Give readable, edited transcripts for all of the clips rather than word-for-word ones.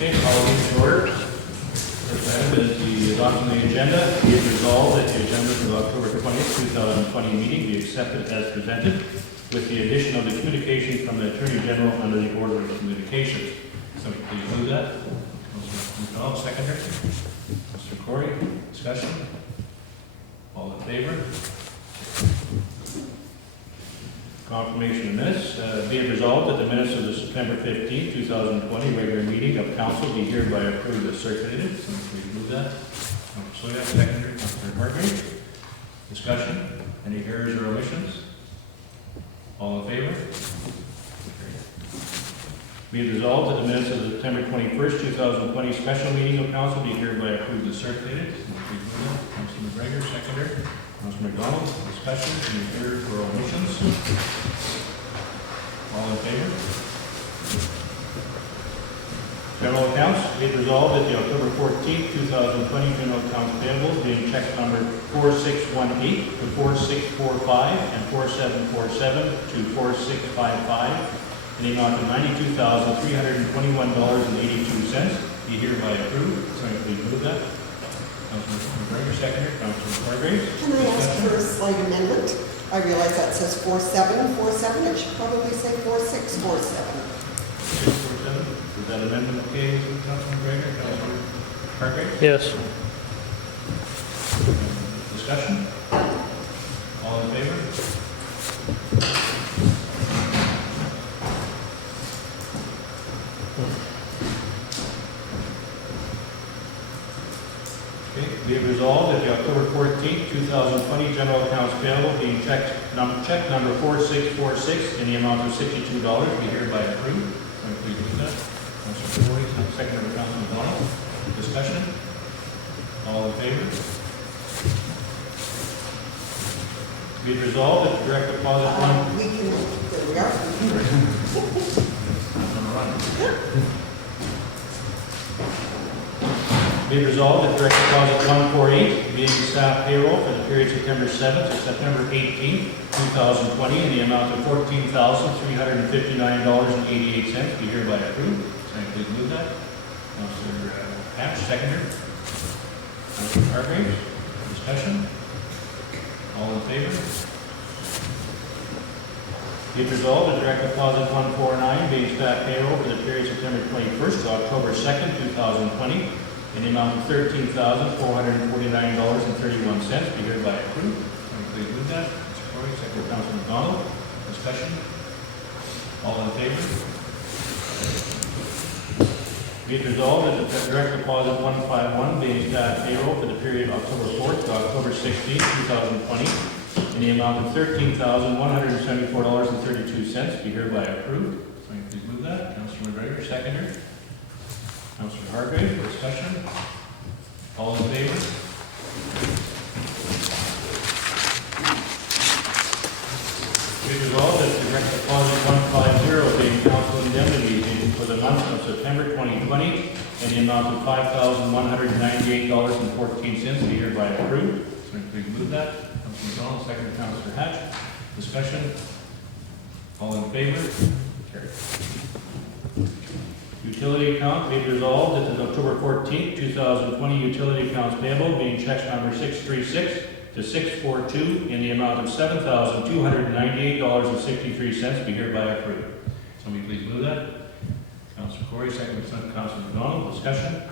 Okay, call these in order. First item is the adoption of the agenda. Be it resolved that the agenda for the October 20th, 2020 meeting be accepted as presented with the addition of the communication from the Attorney General under the order of communications. Somebody please move that. Councilor McDonald, seconder. Mr. Corey, discussion. All in favor? Confirmation of minutes. Be it resolved that the minutes of the September 15th, 2020 regular meeting of council be hereby approved as circulated. Somebody please move that. Councilor Soya, seconder. Councilor Hargrave. Discussion. Any errors or omissions? All in favor? Be it resolved that the minutes of the September 21st, 2020 special meeting of council be hereby approved as circulated. Somebody please move that. Councilor McGregor, seconder. Councilor McDonald, discussion, any errors or omissions? All in favor? General accounts, be it resolved that the October 14th, 2020 general accounts payable being check number 4618 to 4645 and 4747 to 4655 in the amount of $92,321.82 be hereby approved. Somebody please move that. Councilor McGregor, seconder. Councilor Hargrave. Can I ask for a slight amendment? I realize that says 4747. It should probably say 4647. 647. Is that amendment okay with Councilor McGregor? Councilor Hargrave? Yes. Discussion? All in favor? Be it resolved that the October 14th, 2020 general accounts payable being check number 4646 in the amount of $62 be hereby approved. Please do that. Councilor Corey, second by Councilor McDonald. Discussion? All in favor? Be it resolved that the direct deposit fund. There we are. Be it resolved that direct deposit 148 being staff payroll for the period September 7th to September 18th, 2020 in the amount of $14,359.88 be hereby approved. Can I please move that? Councilor Hatch, seconder. Councilor Hargrave, discussion? All in favor? Be it resolved that direct deposit 149 being staff payroll for the period September 21st to October 2nd, 2020 in the amount of $13,449.31 be hereby approved. Can you please move that? Mr. Corey, second by Councilor McDonald. Discussion? All in favor? Be it resolved that the direct deposit 151 being staff payroll for the period October 4th to October 16th, 2020 in the amount of $13,174.32 be hereby approved. Can you please move that? Councilor McGregor, seconder. Councilor Hargrave, discussion? All in favor? Be it resolved that the direct deposit 150 being council indemnity for the month of September 2020 in the amount of $5,198.14 be hereby approved. So please move that. Councilor McDonald, second Councilor Hatch. Discussion? All in favor? Carried. Utility account, be it resolved that the October 14th, 2020 utility accounts payable being checks number 636 to 642 in the amount of $7,298.63 be hereby approved. Somebody please move that. Councilor Corey, second by Councilor McDonald. Discussion?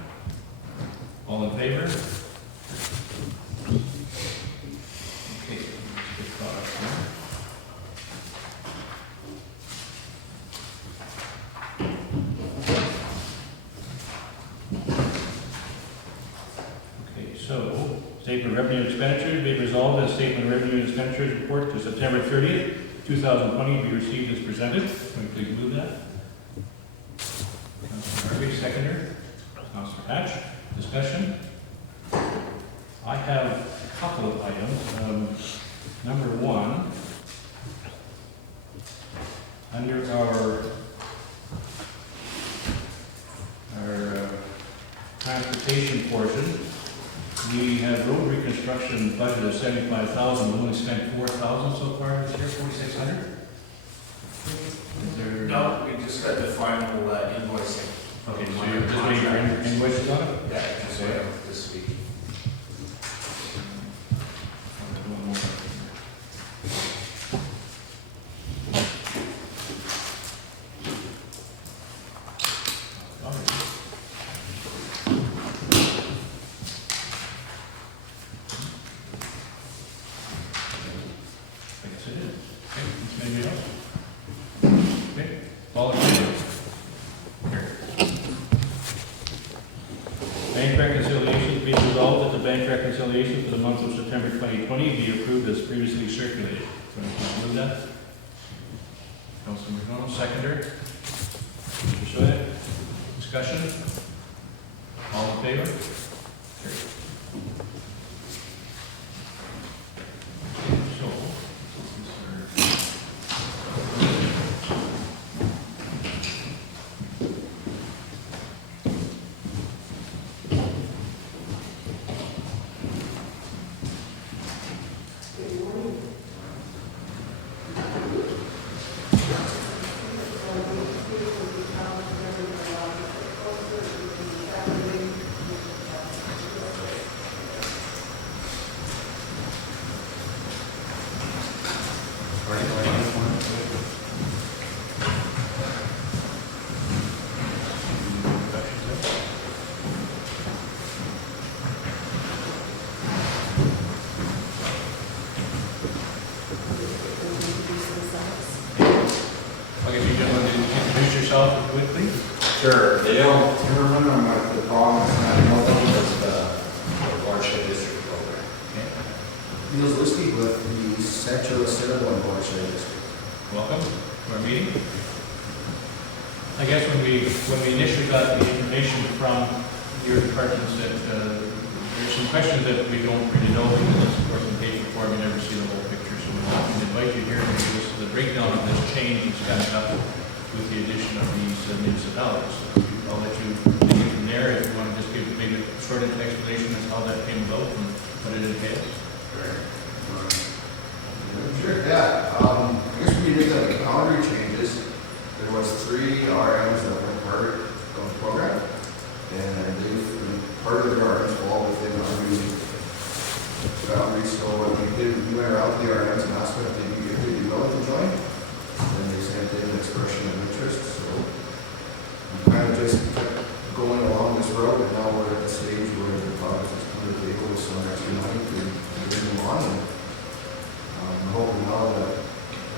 All in favor? Okay, let's get caught up here. So, statement of revenue and expenditures, be it resolved that statement of revenue and expenditures report to September 30th, 2020 be received as presented. Can we please move that? Councilor Harvey, seconder. Councilor Hatch, discussion. I have a couple of items. Number one, under our transportation portion, we have road reconstruction budget of $75,000. We only spent $4,000 so far this year, $4,600. Is there? No, we just got the final invoicing Okay, so you're just waiting for invoices on it? Yeah, just wait this week. I guess it is. Okay, anybody else? Okay, all in favor? Here. Bank reconciliations, be resolved that the bank reconciliation for the month of September 2020 be approved as previously circulated. Can I move that? Councilor McDonald, seconder. Mr. Soya, discussion? All in favor? Carried. So, okay, if you gentlemen introduce yourself, if you would, please. Sure, Dale Timmerman, I'm with the Province National Office, the Watershed District Program. Okay, Niels Liskey with the Central Cinnamon Watershed District. welcome to our meeting. I guess when we initially got the information from your departments that there's some questions that we don't really know because it's of course in paper form, we never see the whole picture. So we invite you here to give us the breakdown of this change that's kind of happened with the addition of these municipalities. So I'll let you take it from there if you want to just give maybe a short explanation as how that came about and what it entails. Sure, yeah. I guess when you did the boundary changes, there was 3 RMs that were part of the program, and part of the RMs fall within our new boundaries. So we went around to the RMs and asked them if they'd be willing to join, and they sent in an expression of interest. So we kind of just kept going along this road, and now we're at the stage where the project is coming to the table with some extra money to bring them on. And, I'm hoping now that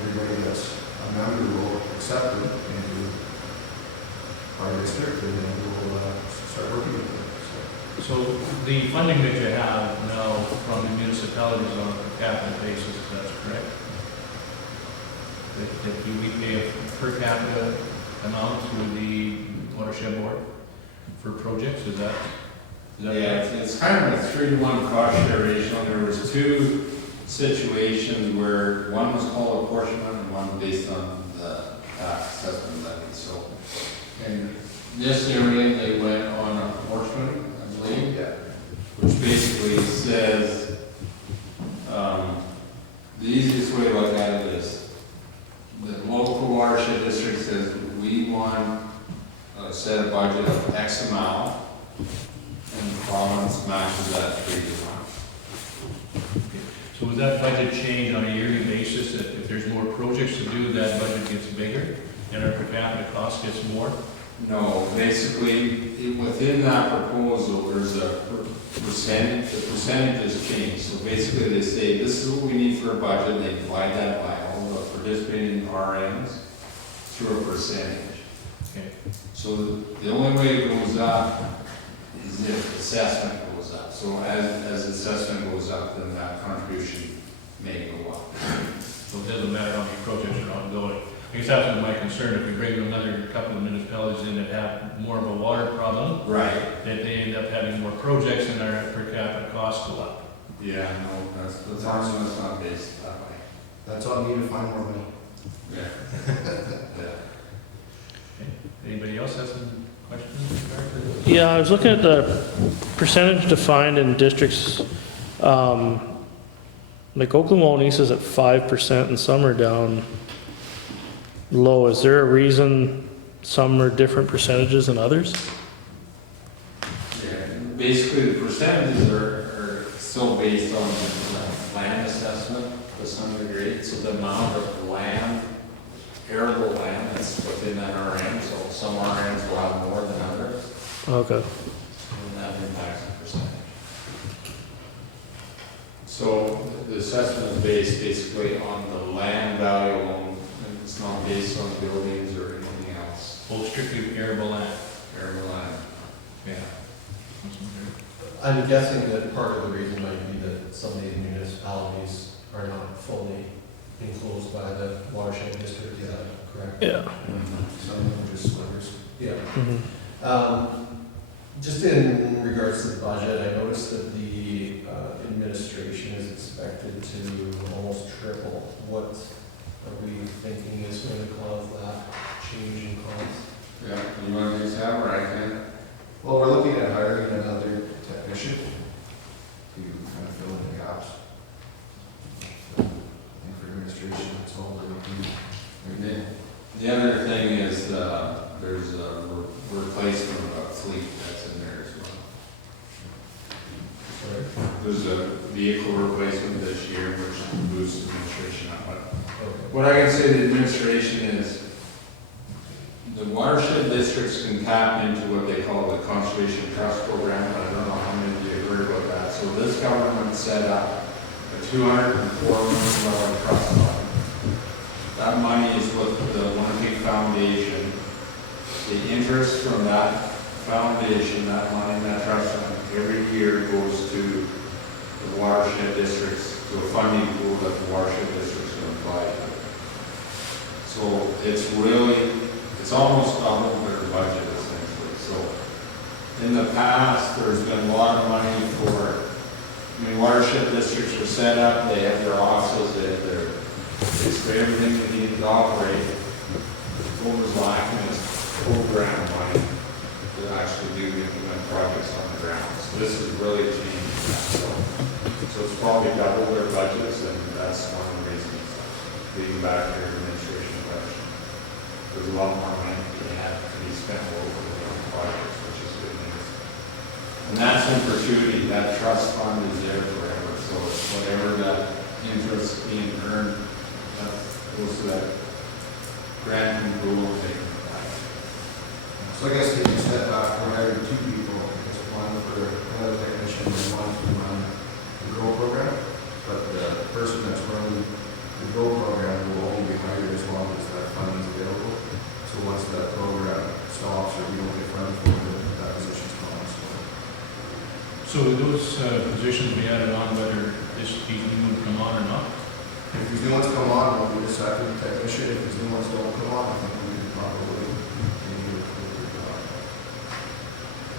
everybody that's a member will accept it into our district, and then we'll start working with them. So the funding that you have now from the municipalities on a per capita basis, that's correct? That we pay a per capita amount to the watershed board for projects, is that Yeah, correct? it's kind of a 3-to-1 cost share ratio. There was 2 situations where one was called apportionment and one based on the tax assessment levy. So in this area, they went on apportionment, I believe. Yeah. Which basically says, the easiest way to look at it is, the local watershed district says, we want a set a budget of X amount, and the province matches that 3-to-1. So would that budget change on a yearly basis, that if there's more projects to do, that budget gets bigger and our per capita cost gets more? No, basically, within that proposal, there's a percentage, the percentages change. So basically, they say, this is what we need for a budget, and they divide that by all the participating RMs through a percentage. Okay. So the only way it goes up is if assessment goes up. So as assessment goes up, then that contribution may go up. So it doesn't matter how many projects are ongoing. I guess that was my concern, if we bring another couple of municipalities in that have more of a water problem, Right. that they end up having more projects and our per capita costs go up. Yeah, no, that's not based that way. That's on me to find more money. Yeah. Yeah. Okay. Anybody else have some questions in regard to this? Yeah, I was looking at the percentage defined in districts, like Oakland-Wawanesa is at 5% and some are down low. Is there a reason some are different percentages than others? Yeah, basically the percentages are still based on the land assessment to some degree, so the amount of land, arable land that's within that RM, so some RMs will have more than others, Okay, and that impacts the percentage. So the assessment is based basically on the land value alone, and it's not based on buildings or anything else, Well, strictly arable land. arable land. Yeah. I'm guessing that part of the reason might be that some of these municipalities are not fully enclosed by the watershed district, is that correct? yeah. Some of them just slivers. Yeah. Mhm. Just in regards to the budget, I noticed that the administration is expected to almost triple. What are we thinking is going to cause that change in cost? Yeah, you want to use that, or I can? Well, we're looking at hiring another technician to kind of fill in the gaps. I think for administration, that's all we're looking at. The other thing is, there's a replacement of a fleet that's in there as well. Sorry. There's a vehicle replacement this year, which boosts administration up. But Okay. what I can say to the administration is, the watershed districts can tap into what they call the conservation trust program. I don't know how many of you have heard about that. So this government set up a $204 million trust fund. That money is with the Winnipeg Foundation. The interest from that foundation, that money, that trust fund, every year goes to the watershed districts, to a funding pool that the watershed districts can apply to. So it's almost double their budget essentially. So in the past, there's been a lot of money watershed districts were set up, they have their offices, they have their, basically everything they need to operate. What was lacking is program money to actually do implement projects on the ground. So this has really changed that. So it's probably double their budgets, and that's one of the reasons. Being back to your administration question, there's a lot more money to have to be spent locally on projects, which is good news. And that's in perpetuity, that trust fund is there forever, so it's whatever that interest being earned, that goes to that grant and pool and they can apply. So I guess taking a step back, we're hiring two people, just one for another technician and one to run the GROW program. But the person that's running the GROW program will only be hired as long as that funding is available. So once that program stops or we don't get funding for it, that position's gone. So those positions be added on whether these new ones come on or not? If these new ones come on, we'll decide for the technician. If these new ones don't come on, I think we can probably maybe recruit the job.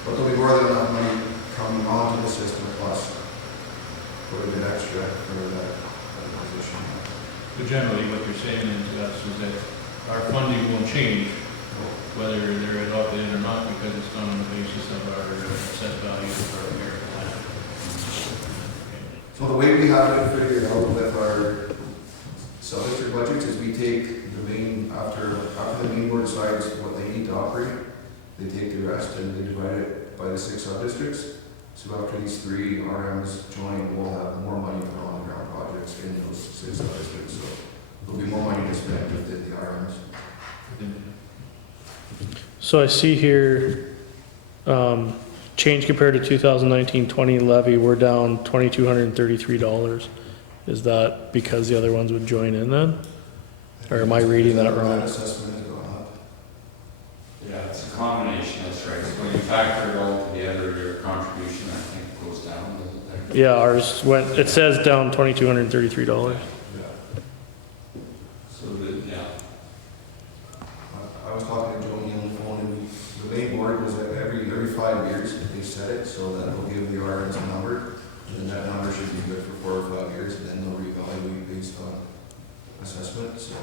But there'll be more than enough money coming onto the system plus put a bit extra for that position. But generally, what you're saying to us is that our funding won't change whether they're adopted in or not, because it's done on the basis of our set values of our area plan. So the way we have it figured out with our sub-district budgets is we take the main, after the main board decides what they need to operate, they take the rest and they divide it by the 6 sub-districts. So after these 3 RMs join, we'll have more money for on-the-ground projects in those 6 sub-districts. So there'll be more money to spend within the RMs. So I see here, change compared to 2019-20 levy, we're down $2,233. Is that because the other ones would join in then? Or am I reading that wrong? That assessment has gone up. Yeah, it's a combination, that's right. So when you factor it all together, your contribution, I think, goes down, doesn't it? Yeah, ours went, it says down $2,233. So that, yeah. I was talking to Joni on the phone, and the main board was that every 5 years they set it, so that will give the RMs a number, and then that number should be good for 4 or 5 years, and then they'll reevaluate based on assessment, so.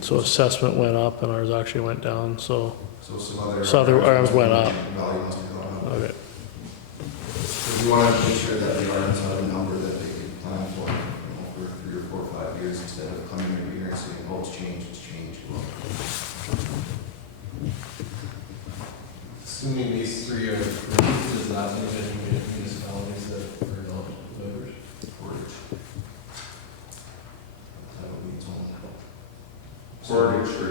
So assessment went up and ours actually went down, so, So some other. So other RMs went up. Value must have gone up. okay. So we want to make sure that the RMs have a number that they can plan for, for 3 or 4 or 5 years, instead of coming every year and saying, oh, it's changed, it's changed. Well, these three are approved, does that mean any municipalities that are not members? That would mean only. Portage for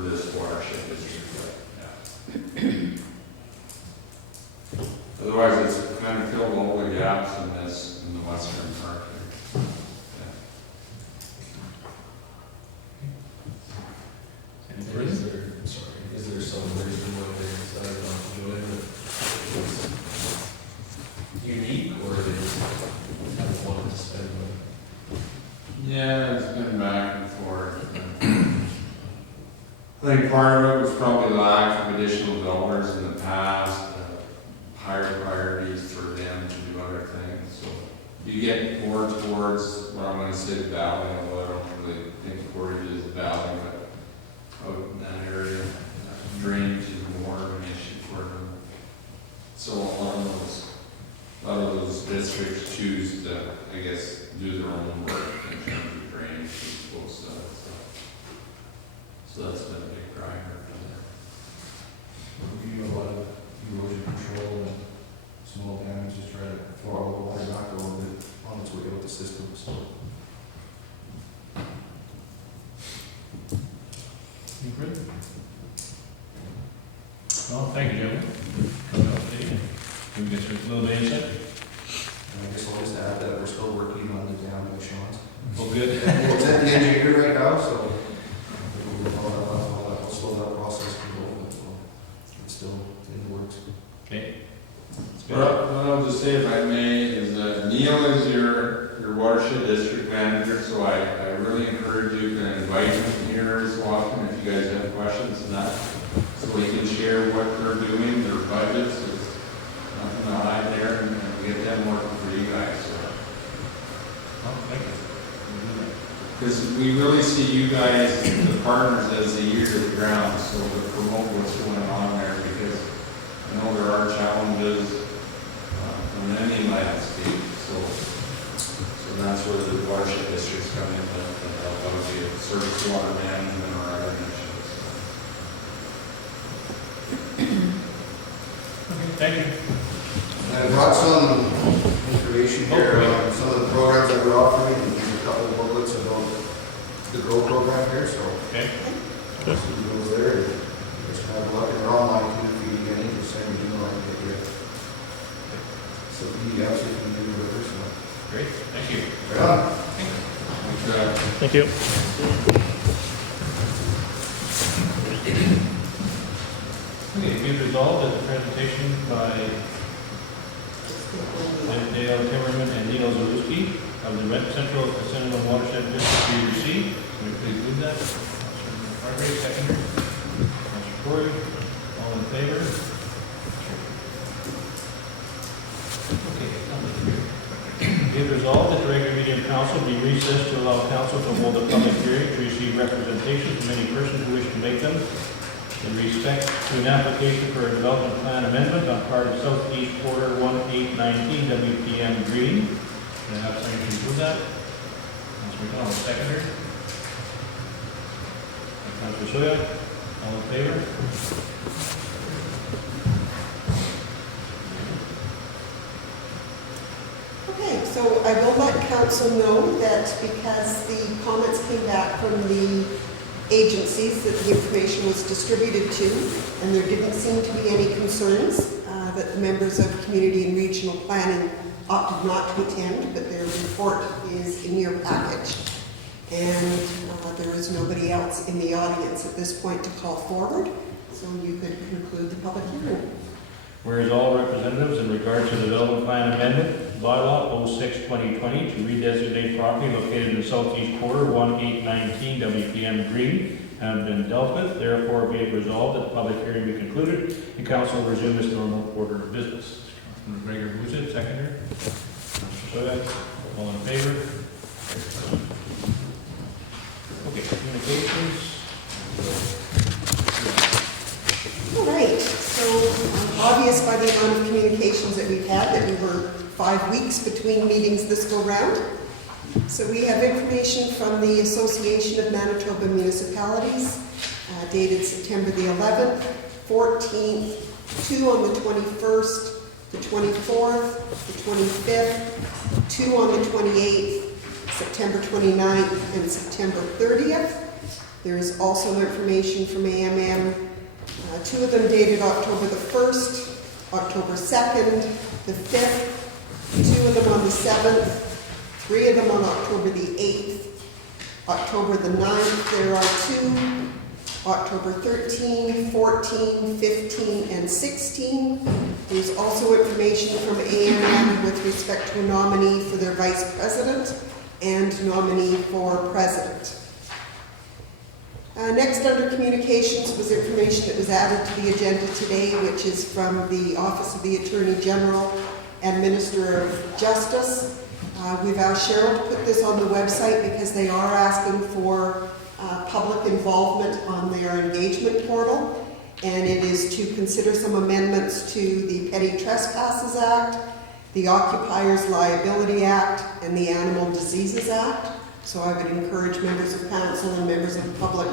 this watershed district, yeah. Otherwise, it's kind of filled all the gaps in the western part here. Any Is further? there, sorry, is there some reason why they decided not to do it? It's unique, or they just haven't wanted to spend money? Yeah, it's been back and forth. I think part of it was probably lack of additional dollars in the past, higher priorities for them to do other things. So you get more towards what I'm going to say valley, although I don't really think Portage is a valley, but out in that area, drainage is more of an issue for them. So a lot of those districts choose to, I guess, do their own work in terms of drainage as opposed to that stuff. So that's been a big driver for them. We do a lot of erosion control and small damages, try to throw all the water back a little bit on its way out the system, so. Any further? Well, thank you, gentlemen. Coming up today. Can we get through a little bit insight? And I guess I'll just add that we're still working on the dam by Sean's. Oh, good. Well, it's at the engineer right now, so we'll slow that process can go, but it's still in the works. Okay. That's What good. I'll just say, if I may, is that Neil is your watershed district manager, so I really encourage you to invite him here so often if you guys have questions and that, so we can share what they're doing, their budgets, there's nothing to hide there, and we get them working for you guys, so. Oh, thank you. We'll do that. Because we really see you guys, the partners, as the ear to the ground, so to promote what's going on there, because I know there are challenges on any landscape, so that's where the watershed districts come in, to help out the surface water management or other initiatives. Okay, thank you. And I brought some information here on some of the programs that we're offering, and there's a couple of booklets about the GROW program here, so. Okay. See those there, just have a look, and they're online too, if you need any, just send me an email and get you. So PDFs if you need whatever, so. Great, thank you. Right on. Thank you. Okay, be resolved that the presentation by Dale Timmerman and Neil Zaruski of the Red Central Casino Watershed District be received. Can we please move that? Councilor Hargrave, seconder. Councilor Corey, all in favor? Okay, number 3. Be resolved that the regular meeting of council be recessed to allow council to hold a public hearing to receive representation from any person who wish to make them in respect to an application for a development plan amendment on part of southeast quarter 1819 WPM Green. Can I have something to approve that? Councilor McDonald, seconder. Councilor Soya, all in favor? Okay, so I will let council know that because the comments came back from the agencies that the information was distributed to, and there didn't seem to be any concerns, that the members of community and regional planning opted not to attend, but their report is in your package. And there is nobody else in the audience at this point to call forward, so you could conclude the public hearing. Whereas all representatives in regard to the development plan amendment, bylaw 06-2020 to redesignate property located in the southeast quarter 1819 WPM Green have been dealt with, therefore be it resolved that the public hearing be concluded and council will resume its normal order of business. Councilor Gregor Buzit, seconder. Councilor Soya, all in favor? Okay, communications. All right, so obvious by the amount of communications that we've had that we were 5 weeks between meetings this go round. So we have information from the Association of Manitoba Municipalities dated September the 11th, 14th, 2 on the 21st, the 24th, the 25th, 2 on the 28th, September 29th, and September 30th. There is also information from AMM, 2 of them dated October the 1st, October 2nd, the 5th, 2 of them on the 7th, 3 of them on October the 8th, October the 9th. There are 2, October 13, 14, 15, and 16. There's also information from AMM with respect to a nominee for their vice president and nominee for president. Next, under communications, was information that was added to the agenda today, which is from the Office of the Attorney General and Minister of Justice. We've asked Cheryl to put this on the website because they are asking for public involvement on their engagement portal, and it is to consider some amendments to the Petty Trespasses Act, the Occupiers Liability Act, and the Animal Diseases Act. So I would encourage members of council and members of the public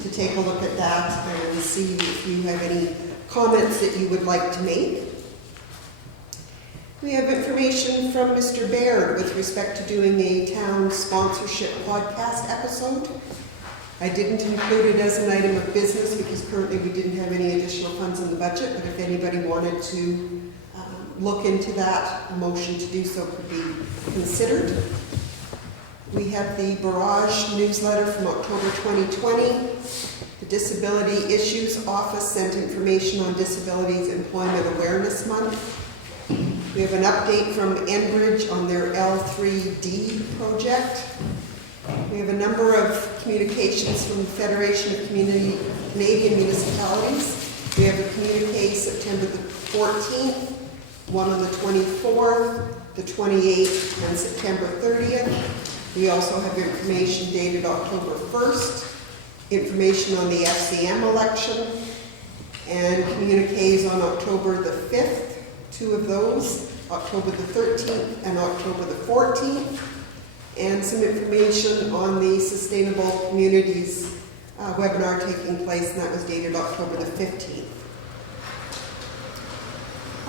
to take a look at that and see if you have any comments that you would like to make. We have information from Mr. Baird with respect to doing a town sponsorship podcast episode. I didn't include it as an item of business because currently we didn't have any additional funds in the budget, but if anybody wanted to look into that, a motion to do so could be considered. We have the Barrage newsletter from October 2020. The Disability Issues Office sent information on Disabilities Employment Awareness Month. We have an update from Enbridge on their L3D project. We have a number of communications from the Federation of Canadian Municipalities. We have a communique September the 14th, one on the 24th, the 28th, and September 30th. We also have information dated October 1st, information on the FCM election, and communiques on October the 5th, 2 of those, October the 13th and October the 14th, and some information on the Sustainable Communities webinar taking place, and that was dated October the 15th.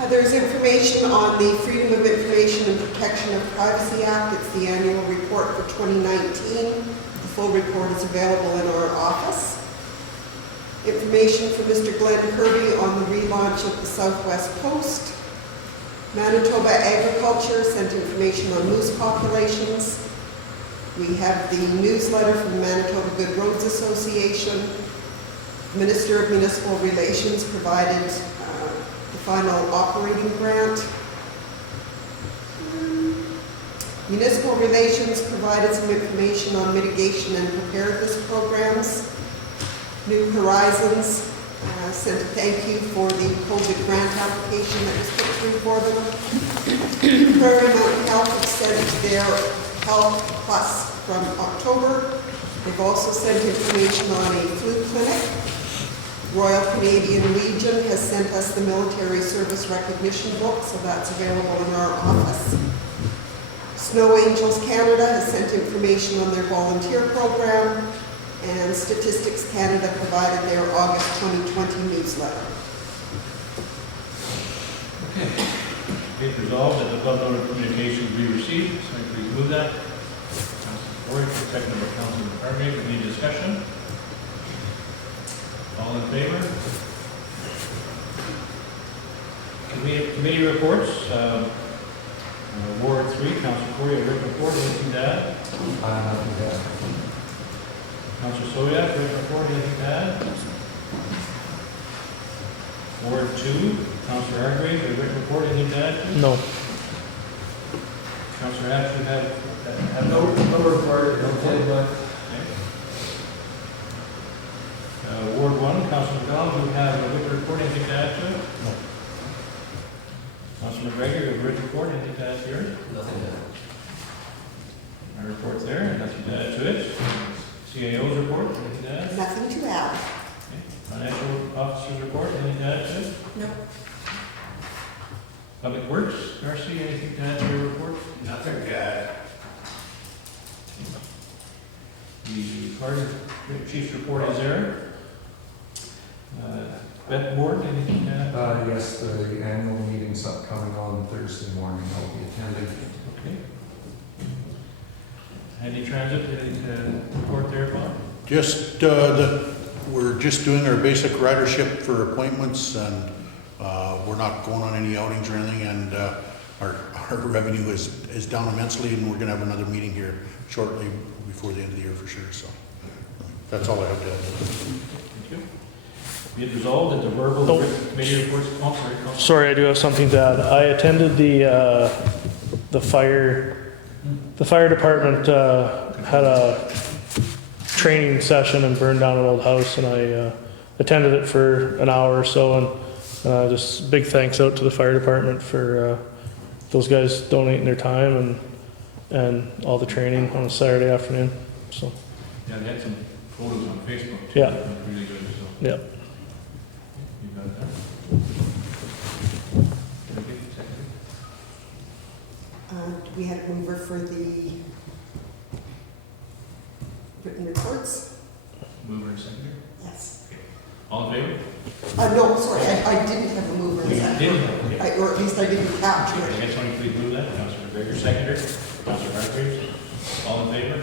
There's information on the Freedom of Information and Protection of Privacy Act. It's the annual report for 2019. The full report is available in our office. Information from Mr. Glenn Kirby on the relaunch of the Southwest Coast. Manitoba Agriculture sent information on moose populations. We have the newsletter from the Manitoba Good Roads Association. The Minister of Municipal Relations provided the final operating grant. Municipal Relations provided some information on mitigation and preparedness programs. New Horizons sent a thank you for the COVID grant application that was put through for them. Prairie Mountain Health have sent their Health Plus from October. They've also sent information on a flu clinic. Royal Canadian Legion has sent us the Military Service Recognition book, so that's available in our office. Snow Angels Canada has sent information on their volunteer program, and Statistics Canada provided their August 2020 newsletter. Okay. Be it resolved that the above noted communications be received. Somebody please move that. Councilor Ford, seconded by Councilor Hargrave. Any discussion? All in favor? Committee reports. Ward 3, Councilor Corey, a written report. Anything to add? Nothing to add. Councilor Soya, written report. Anything to add? Ward 2, Councilor Hargrave, a written report. Anything to add? No. Councilor Hatch, you have No report, okay, but Ward 1, Councilor McDonald, you have a written report. Anything to add to it? No. Councilor McGregor, you have a written report. Anything to add to yours? nothing to add. My report's there, and nothing to add to it. CAO's report, anything to add? Nothing to add. Okay. Financial officer's report, anything to add to it? No. Public Works, Darcy, anything to add to your report? Nothing to add. The fire chief's report is there. Vet Board, anything to add? Yes, the annual meeting's upcoming on Thursday morning. I'll be attending. Okay. Any transit, anything to report there, Bob? Just, we're just doing our basic ridership for appointments, and we're not going on any outings or anything, and our revenue is down immensely, and we're gonna have another meeting here shortly before the end of the year for sure, so that's all I have to add. Thank you. Be it resolved that the verbal Oh. committee reports, oh, sorry, Councilor. Sorry, I do have something to add. I attended the fire department, had a training session and burned down an old house, and I attended it for an hour or so, and just big thanks out to the fire department for those guys donating their time and all the training on a Saturday afternoon, so, Yeah, they had some photos on Facebook. Yeah. It looked really good, so yeah. you got that. Okay, second. We had a mover for the written reports. Mover and seconder. Yes. All in favor? No, sorry, I didn't have a mover and You seconder. did, okay. Or at least I didn't capture I it. guess somebody please move that. Councilor McGregor, seconder. Councilor Hargreaves. All in favor?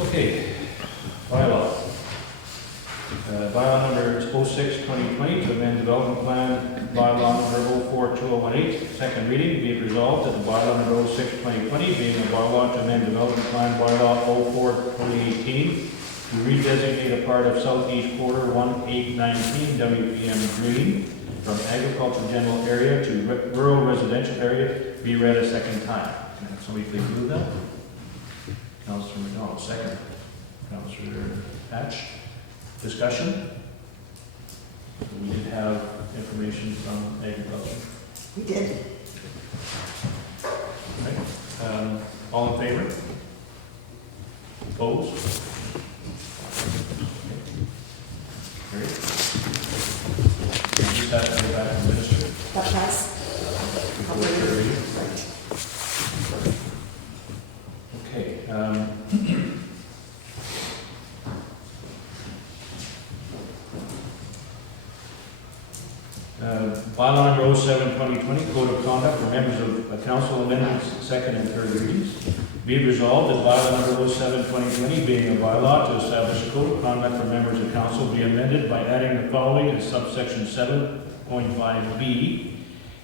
Okay. Bylaw. Bylaw number 06-2020 to amend development plan, bylaw number 04-2018, second reading. Be it resolved that the bylaw number 06-2020 being a bylaw to amend development plan, bylaw 04-2018 to redesignate a part of southeast quarter 1819 WPM Green from agricultural general area to rural residential area be read a second time. Can I have somebody please move that? Councilor McDonald, second. Councilor Hatch. Discussion? We did have information from agriculture. We did. Right. All in favor? Opposed? Great. And just have to go back to minister. That passed. Before third reading. Right. Okay. Bylaw number 07-2020, Code of Conduct for members of council amendments, second and third readings. Be it resolved that bylaw number 07-2020, being a bylaw to establish a code of conduct for members of council, be amended by adding the following as subsection 7.5B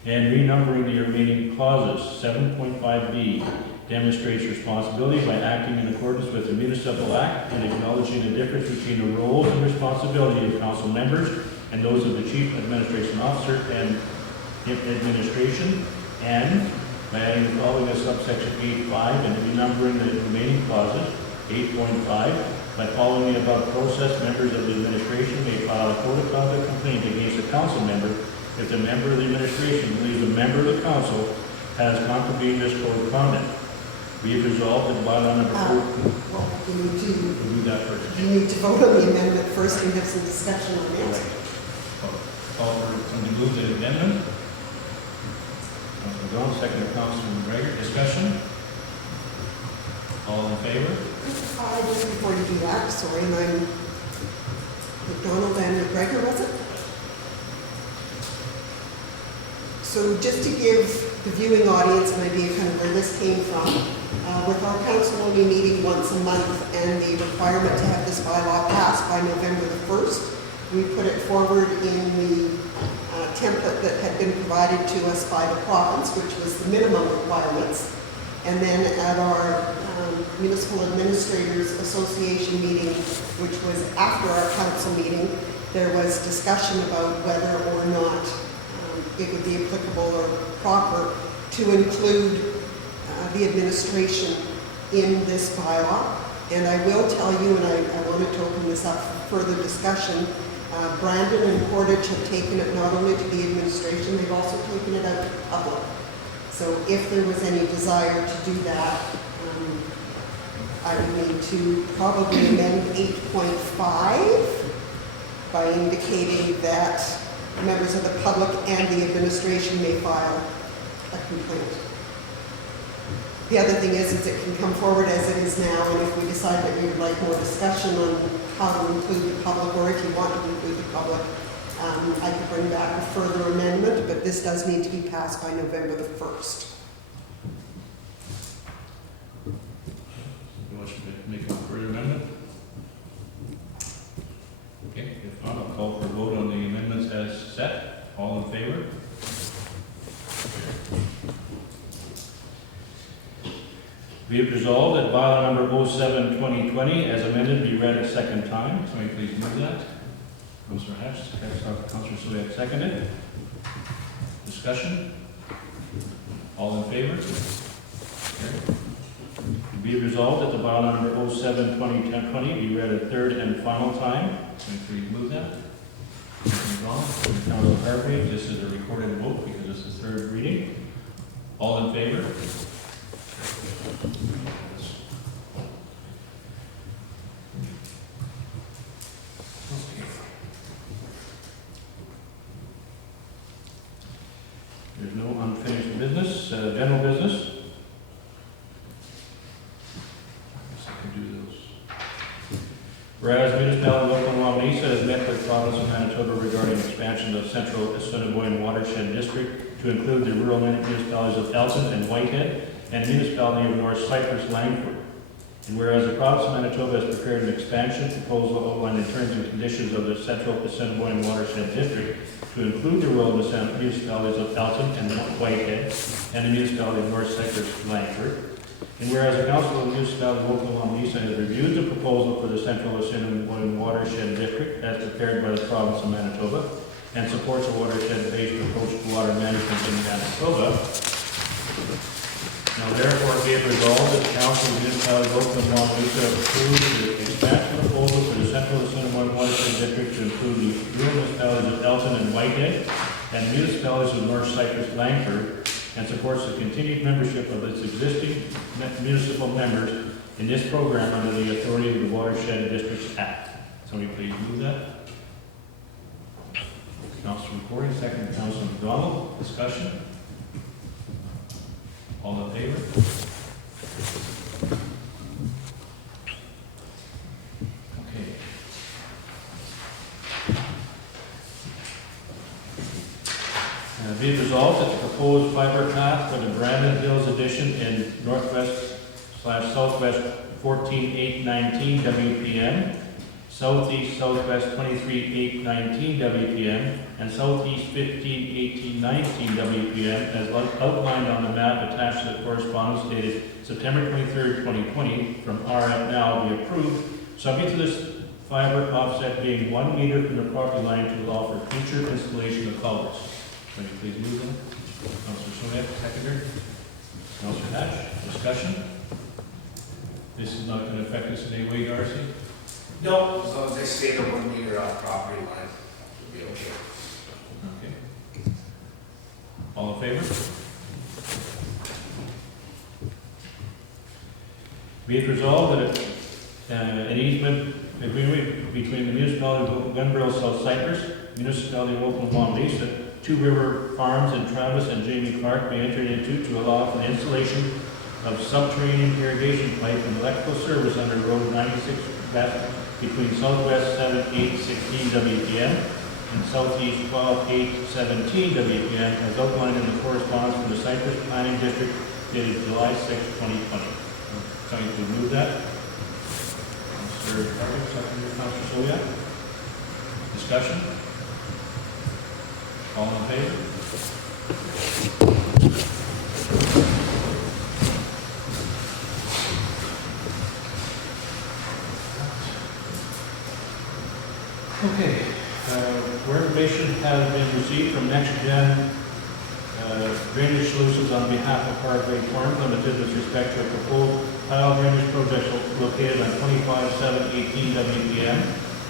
and renumbering the remaining clauses. 7.5B demonstrates responsibility by acting in accordance with the municipal act and acknowledging the difference between the roles and responsibility of council members and those of the chief administration officer and administration, and by adding the following as subsection 8.5 and renumbering the remaining clauses. 8.5, by following the above process, members of the administration may file a code of conduct complaint against a council member if the member of the administration believes a member of the council has contravened this code of conduct. Be it resolved that bylaw number 4, Well, you need to, we'll do that first. you need to vote on the amendment first and have some discussion on it. Call for somebody move the amendment. Councilor McDonald, second by Councilor McGregor. Discussion? All in favor? Just before you do that, sorry, and I'm McDonald and McGregor, was it? So just to give the viewing audience an idea kind of where this came from, with our council only meeting once a month and the requirement to have this bylaw passed by November the 1st, we put it forward in the template that had been provided to us by the province, which was the minimum requirements. And then at our Municipal Administrators Association meeting, which was after our council meeting, there was discussion about whether or not it would be applicable or proper to include the administration in this bylaw. And I will tell you, and I wanted to open this up for further discussion, Brandon and Portage have taken it not only to the administration, they've also taken it out to the public. So if there was any desire to do that, I would need to probably amend 8.5 by indicating that members of the public and the administration may file a complaint. The other thing is it can come forward as it is now, and if we decide that we would like more discussion on how to include the public, or if you want to include the public, I could bring back a further amendment, but this does need to be passed by November the 1st. You want to make a further amendment? Okay, if not, I'll call for a vote on the amendments as set. All in favor? Be it resolved that bylaw number 07-2020 as amended be read a second time. Somebody please move that. Councillor Hatch, Councillor Soyak seconded. Discussion? All in favor? Carried. Be it resolved that the bylaw number 07-2020 be read a third and final time. Somebody please move that. Councillor Harvey, this is a recorded vote because this is third reading. All in favor? There's no unfinished business, general business. I guess I could do those. Whereas municipality of Oakland-Wawanesa has met with province of Manitoba regarding expansion of central Assiniboine watershed district to include the rural municipalities of Elton and Whitehead and the municipality of North Cypress Langford. And whereas the province of Manitoba has prepared an expansion proposal outlined in terms and conditions of the central Assiniboine watershed district to include the rural municipalities of Elton and Whitehead and the municipality of North Cypress Langford. And whereas the Council of the Municipality of Oakland-Wawanesa has reviewed the proposal for the Central Assiniboine Watershed District as prepared by the Province of Manitoba and supports a watershed-based approach to water management in Manitoba. Now therefore be it resolved that the Council of the Municipality of Oakland-Wawanesa approves the expansion proposal for the Central Assiniboine Watershed District to include the rural municipalities of Elton and Whitehead and the municipalities of North Cypress Langford, and supports the continued membership of its existing municipal members in this program under the authority of the Watershed Districts Act. Somebody please move that. Councilor Corey, second. Councilor McDonald. Discussion. All in favor? Okay. Be it resolved that the proposed fiber path for the Brandon Hills addition in northwest/southwest 14,819 WPM, southeast/southwest 23,819 WPM, and southeast 15,1819 WPM, as outlined on the map attached to the correspondence dated September 23rd, 2020, from RF Now be approved, subject to this fiber offset being 1 meter from the property line to allow for future installation of culverts. Can you please move them? Councilor Sonek, seconder. Councilor Hatch, discussion? This is not going to affect us in any way, Darcy? No, as long as they stay the 1 meter off property line, it'll be okay. Okay. All in favor? Be it resolved that an easement agreement between the municipality of Gunbril, South Cypress, municipality of Oakland-Wawanesa, Two River Farms in Travis and Jamie Clark be entered into to allow for the installation of subterranean irrigation pipe and electrical service under Road 96 West between southwest 7,816 WPM and southeast 12,817 WPM as outlined in the correspondence from the Cypress Planning District dated July 6, 2020. Somebody to move that. Councilor Harvey, second. Councilor Soya. Discussion? All in favor? Okay, where information has been received from NextGen Drainage Solutions on behalf of Parkway Farm Limited with respect to a proposed tile drainage project located on 25/7/18 WPM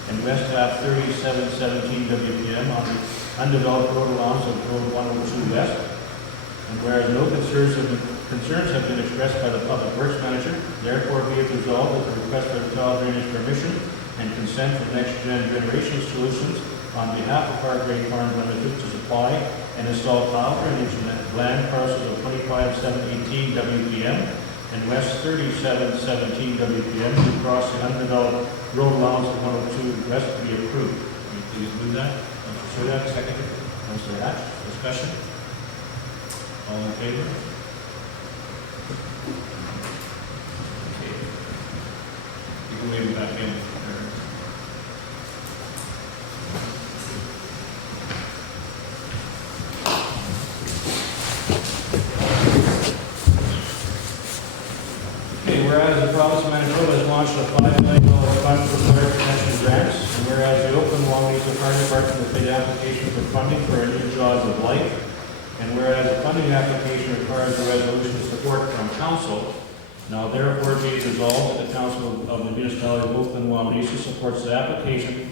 and west half 37/17 WPM on the undeveloped road allowance of Road 102 West. And whereas no concerns have been expressed by the Public Works Manager, therefore be it resolved that the request for the tile drainage permission and consent from NextGen Generation Solutions on behalf of Parkway Farm Limited to supply and install tile drainage in the land parcels of 25/7/18 WPM and West 3717 WPM to cross the undeveloped road allowance of 102 West be approved. Will you please move that? Councilor Sirdike, seconded. Councilor Hatch, discussion? All in favor? Okay. You can wave it back in. Okay, whereas the province of Manitoba has launched a $5 million fund for fire protection grants, and whereas the Oakland-Wawanesa Fire Department has made application for funding for a new Jaws of Life, and whereas the funding application requires a resolution of support from council, now therefore be it resolved that the council of the municipality of Oakland-Wawanesa supports the application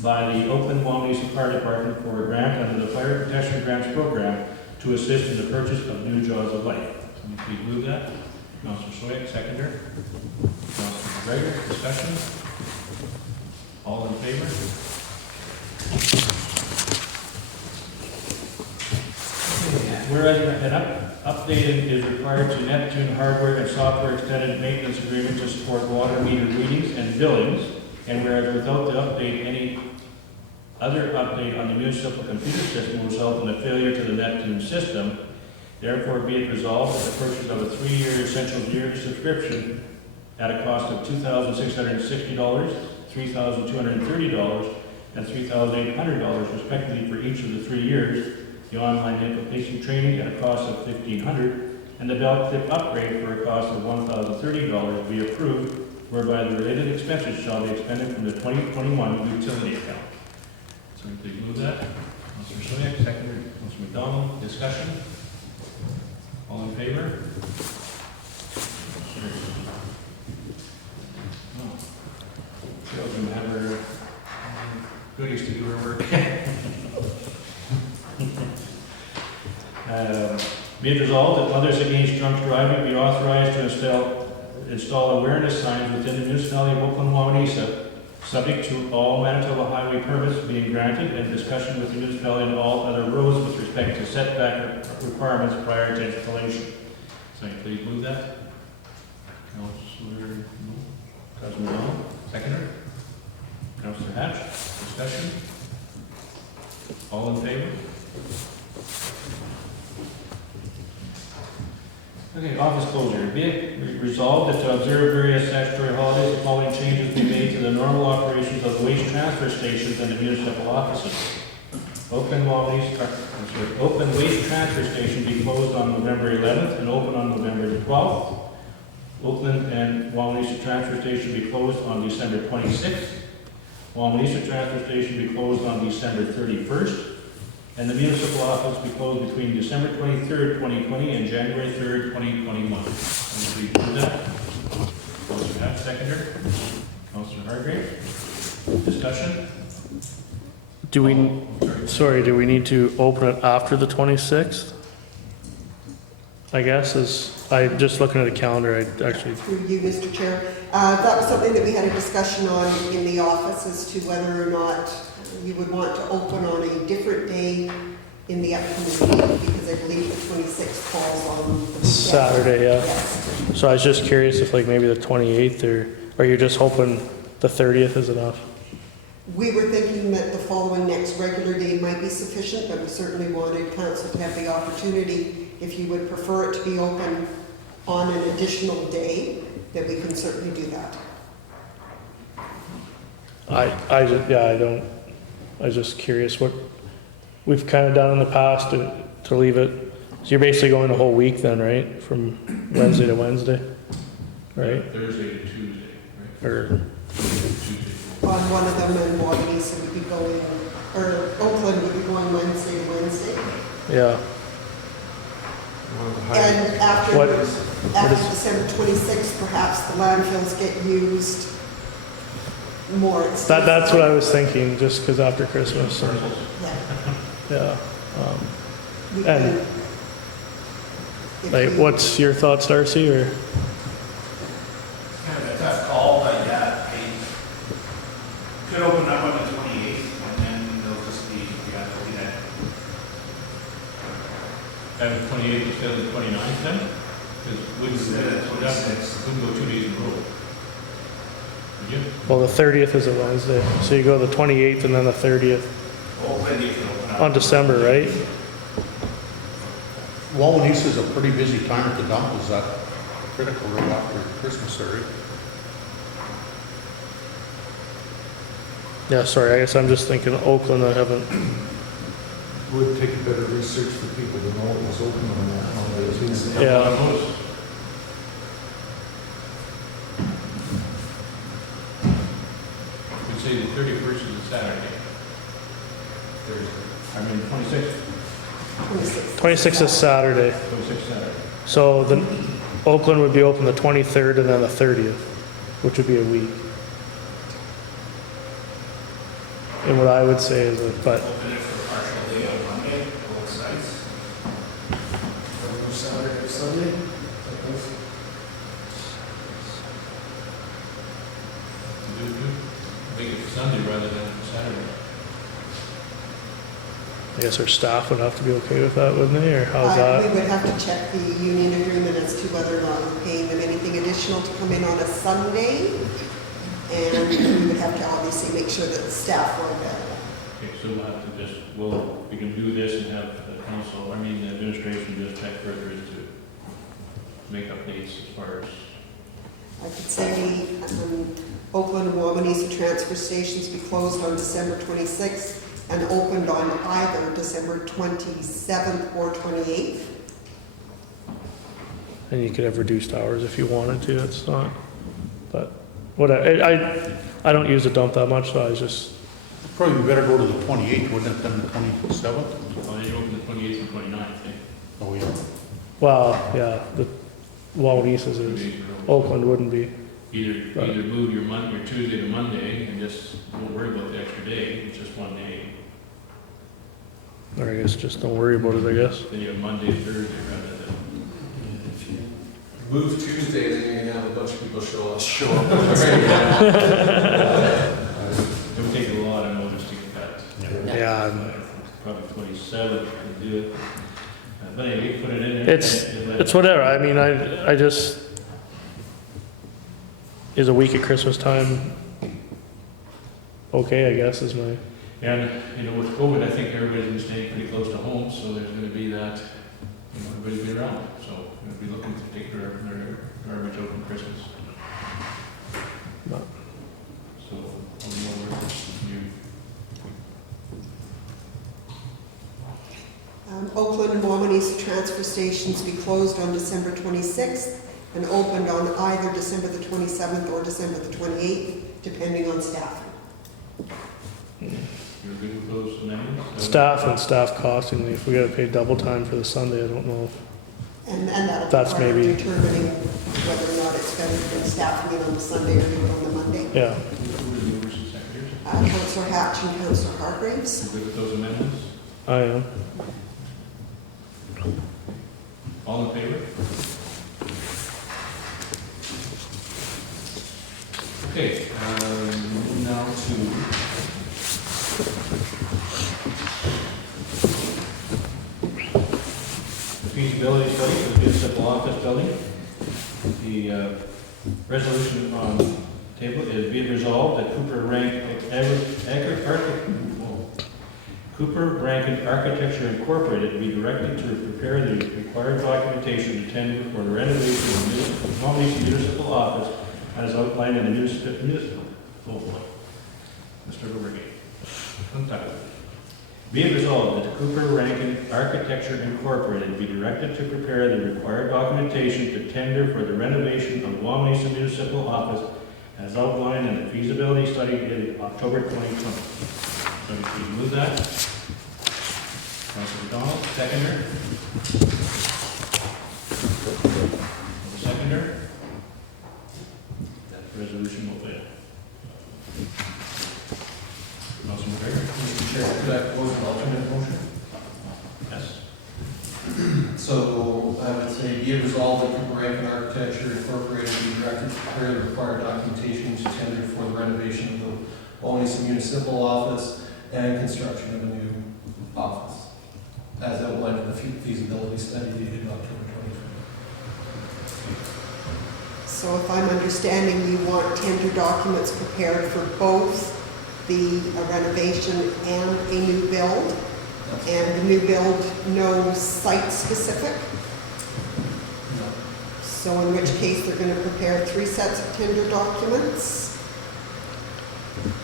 by the Oakland-Wawanesa Fire Department for a grant under the Fire Protection Grants Program to assist in the purchase of new Jaws of Life. Can you please move that? Councilor Swick, seconder. Councilor McGregor, discussion? All in favor? Whereas an update is required to Neptune hardware and software extended maintenance agreement to support water meter readings and billings, and whereas without the update, any other update on the municipal computer system will result in a failure to the Neptune system, therefore be it resolved that the purchase of a 3-year essential gear subscription at a cost of $2,660, $3,230, and $3,800 respectively for each of the 3 years, the online application training at a cost of $1,500, and the belt clip upgrade for a cost of $1,030 be approved, whereby the related expenses shall be expended from the 2021 utility account. So please move that. Councilor Swick, seconder. Councilor McDonald, discussion? All in favor? Children have her goodies to do her work. Be it resolved that mothers against drunk driving be authorized to install awareness signs within the municipality of Oakland-Wawanesa, subject to all Manitoba highway permits being granted and discussion with the municipality on all other roads with respect to setback requirements prior to installation. So please move that. Councilor McDonald, seconder. Councilor Hatch, discussion. All in favor? Okay, office closure. Be it resolved that to observe various statutory holidays, the following changes be made to the normal operations of the waste transfer stations and the municipal offices. Oakland Waste Transfer Station be closed on November 11th and open on November 12th. Oakland and Wawanesa Transfer Station be closed on December 26th. Wawanesa Transfer Station be closed on December 31st. And the municipal office be closed between December 23rd, 2020 and January 3rd, 2021. Can you please do that? Councilor Hatch, seconder. Councilor Hargrave. Discussion? Do we need to open it after the 26th? I guess I'm just looking at the calendar, I actually, Through you, Mr. Chair. That was something that we had a discussion on in the office as to whether or not you would want to open on a different day in the upcoming week, because I believe the 26th falls on the weekend. Saturday, yeah. Yes. So I was just curious if like maybe the 28th or you're just hoping the 30th is enough? We were thinking that the following next regular day might be sufficient, but we certainly wanted council to have the opportunity, if you would prefer it to be open on an additional day, that we can certainly do that. I was just curious what we've kind of done in the past to leave it. So you're basically going a whole week then, right? From Wednesday to Wednesday, right? Thursday to Tuesday, right? Or, Tuesday. On one of them, and Wawanesa would be going, or Oakland would be going Wednesday to Wednesday. yeah. And after, What after is- December 26th, perhaps the landfills get used more. That's what I was thinking, just because after Christmas, and, Yeah. yeah. We And, can- if Like, we- what's your thoughts, Darcy, or? Kind of a tough call, but yeah, I could open up on the 28th, and then they'll just be, yeah, they'll be that. And the 28th instead of the 29th then? Wouldn't go 2 days in a row. Would you? Well, the 30th is a Wednesday, so you go the 28th and then the 30th Oakland, you can open up. on December, right? Wawanesa is a pretty busy time at the dump. Is that critical right after Christmas, or? Yeah, sorry, I guess I'm just thinking Oakland, I haven't, Would take a better research for people to know it was open on that holiday too. yeah. We'd say the 31st is a Saturday. Thursday. I mean, 26th. 26th. 26th is Saturday, 26th Saturday. so the, Oakland would be open the 23rd and then the 30th, which would be a week. And what I would say is that, but, Open it for partial day on Monday, both sites. Saturday or Sunday? Make it Sunday rather than Saturday. I guess our staff would have to be okay with that, wouldn't they, or how's We that? would have to check the union agreement as to whether or not we're paying them anything additional to come in on a Sunday. And we would have to obviously make sure that the staff were available. Okay, so we'll have to just, we can do this and have the council, the administration just check further as to make updates as far as, I could say Oakland-Wawanesa transfer stations be closed on December 26th and opened on either December 27th or 28th. And you could have reduced hours if you wanted to, it's not, but, whatever, I don't use the dump that much, so I was just, Probably better go to the 28th, wouldn't it, than the 27th? well, they open the 28th and 29th, I think. Oh, yeah. well, yeah, the Wawanesa's is, Oakland wouldn't be. Either move your Tuesday to Monday and just don't worry about the extra day, it's just one day. Or I guess just don't worry about it, I guess. Then you have Monday, Thursday rather than, If you move Tuesday, then you're gonna have a bunch of people show up. it would take a lot of notice to get that. Yeah, Probably 27th to do it. But anyway, put it in there. it's whatever, I mean, I just, is a week at Christmas time okay, I guess, is my, And, with COVID, I think everybody's been staying pretty close to home, so there's gonna be that, everybody's been around, so we're gonna be looking to take their garbage out on Christmas. No. So, I'll be over you. Oakland and Wawanesa transfer stations be closed on December 26th and opened on either December the 27th or December the 28th, depending on staffing. You're good with those amendments? staff and staff costing, if we gotta pay double time for the Sunday, I don't know if, And that'll be That's part of maybe- determining whether or not it's better than staffing it on the Sunday or do it on the Monday. yeah. Who are the movers and seconders? Councillor Hatch and Councillor Hargraves. You good with those amendments? I am. All in favor? Okay, moving now to the feasibility study for the municipal office building. The resolution on the table is be it resolved that Cooper Rankin Architecture Incorporated be directed to prepare the required documentation to tender for the renovation of the municipal office as outlined in the municipal, oh boy, Mr. Overgate. Be it resolved that the Cooper Rankin Architecture Incorporated be directed to prepare the required documentation to tender for the renovation of Wawanesa Municipal Office as outlined in the feasibility study in October 2020. So please move that. Councilor McDonald, seconder. Seconder. That resolution will fail. Councilor McGregor. Mr. Chair, could I propose an alternate motion? Yes. So I would say be it resolved that Cooper Rankin Architecture Incorporated be directed to prepare the required documentation to tender for the renovation of the Wawanesa Municipal Office and construction of a new office, as outlined in the feasibility study dated October 2020. So if I'm understanding, you want tender documents prepared for both the renovation and a new build? And the new build, no site specific? No. So in which case, they're going to prepare 3 sets of tender documents?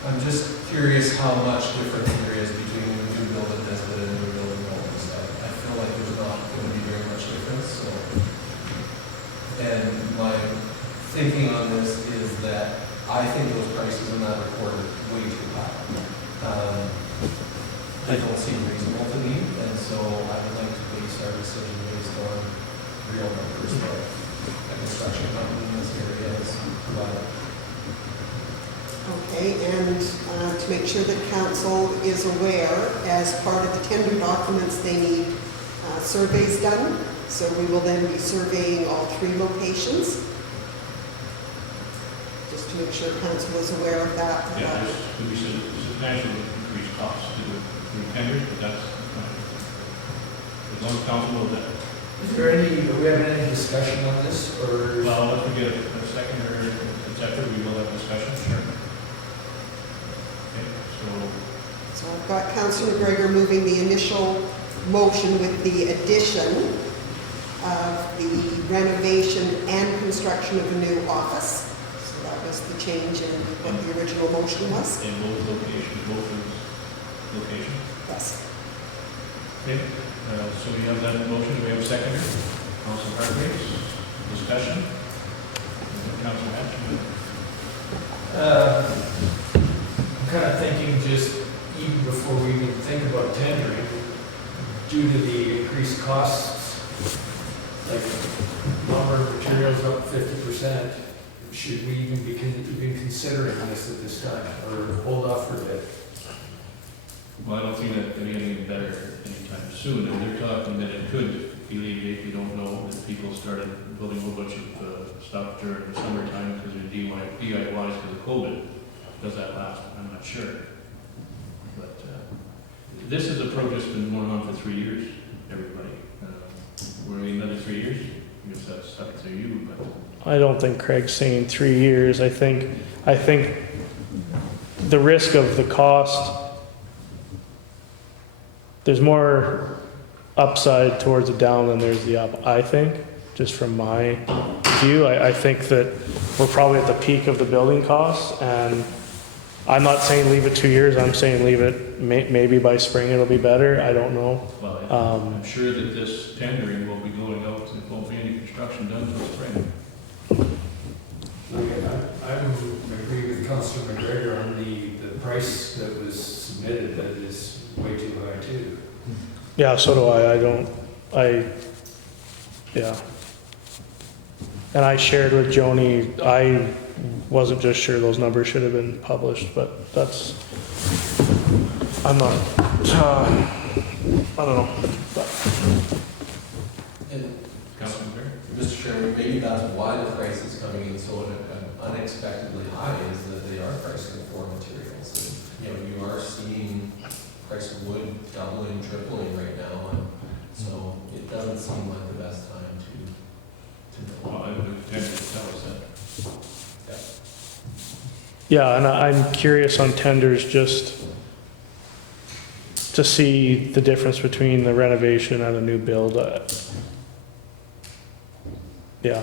I'm just curious how much difference there is between a new build at Nesbit and a new build in Oakland. I feel like there's not going to be very much difference, so. And my thinking on this is that I think those prices in that report are way too high. They don't seem reasonable to me, and so I would like to base our decision based on real numbers that a construction company in this area has provided. Okay, and to make sure that council is aware, as part of the tender documents, they need surveys done. So we will then be surveying all 3 locations. Just to make sure council is aware of that. Yeah, there's going to be some substantial increased costs to the tenders, but that's, as long as council knows that. Is there any, are we having any discussion on this, or? Well, if we get a second or et cetera, we will have discussion, sure. Okay, So I've got Councillor McGregor moving the initial motion with the addition of the renovation and construction of a new office. So that was the change in what the original motion was. in both those locations. Yes. Okay, so we have that motion, do we have a seconder? Council Hargreaves, discussion? Council Hatch? I'm kind of thinking just even before we even think about tendering, due to the increased costs, like lumber materials up 50%, should we even be considering this at this time, or hold off for a bit? Well, I don't think that they're getting any better anytime soon, and they're talking that it could alleviate, if you don't know, that people started building a whole bunch of stuff during the summertime because they're DIYs because of COVID. Does that last? I'm not sure. But this is a project that's been going on for 3 years, everybody. We're in another 3 years? I guess that's up to you, but. I don't think Craig's saying 3 years. I think the risk of the cost, there's more upside towards the down than there's the up, I think, just from my view. I think that we're probably at the peak of the building costs, and I'm not saying leave it 2 years, I'm saying leave it, maybe by spring it'll be better, I don't know. Well, I'm sure that this tendering will be going out, and won't be any construction done until spring. Okay, I'm agree with Councillor McGregor on the price that was submitted, that is way too high too. Yeah, so do I, yeah. And I shared with Joni, I wasn't just sure those numbers should have been published, but that's, I'm not, I don't know. But. And Councilman Bear? Mr. Chairman, maybe that's why the price is coming in so unexpectedly high, is that they are pricing for materials. And, you know, you are seeing price of wood doubling, tripling right now, and so it doesn't seem like the best time to Well, I would tend to tell us that. Yeah, and I'm curious on tenders just to see the difference between the renovation and a new build. Yeah,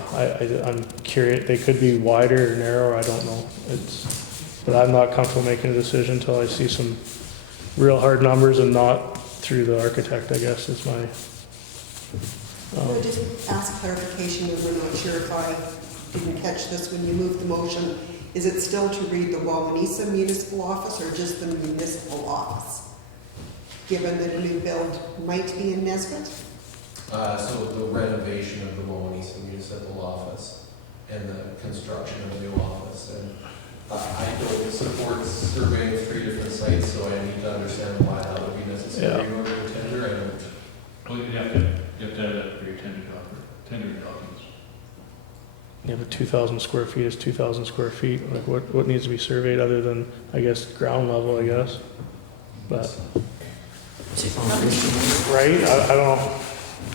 I'm curious. They could be wider or narrower, I don't know. But I'm not comfortable making a decision until I see some real hard numbers and not through the architect, I guess, is my. Can I just ask clarification, and we're not sure if I didn't catch this when you moved the motion. Is it still to read the Wawanesa Municipal Office or just the Municipal Office? Given that a new build might be in Nesbit? So the renovation of the Wawanesa Municipal Office and the construction of a new office. And I don't support surveying 3 different sites, so I need to understand why that would be necessary in order to tender. I don't. Well, you have to have that for your tender documents. Yeah, but 2,000 square feet is 2,000 square feet. Like what needs to be surveyed other than, I guess, ground level, I guess. But, right? I don't know.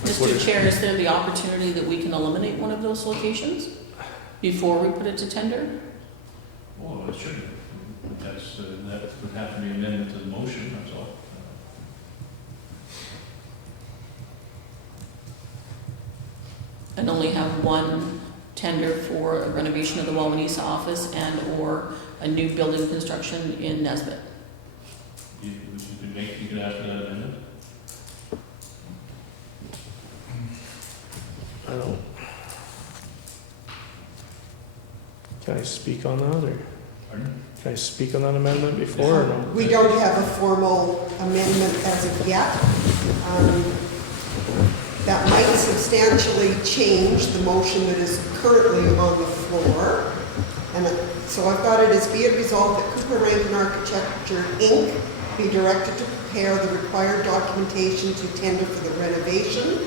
Mr. Chair, is there the opportunity that we can eliminate one of those locations? before we put it to tender? Oh, it shouldn't. That would have to be amended to the motion, that's all. And only have one tender for a renovation of the Wawanesa office and/or a new building construction in Nesbit? You could ask for that amendment? I don't. Can I speak on that, or Pardon? can I speak on that amendment before, or no? We don't have a formal amendment as of yet. That might substantially change the motion that is currently on the floor. And so I've got it as be it resolved that Cooper Rankin Architecture, Inc. be directed to prepare the required documentation to tender for the renovation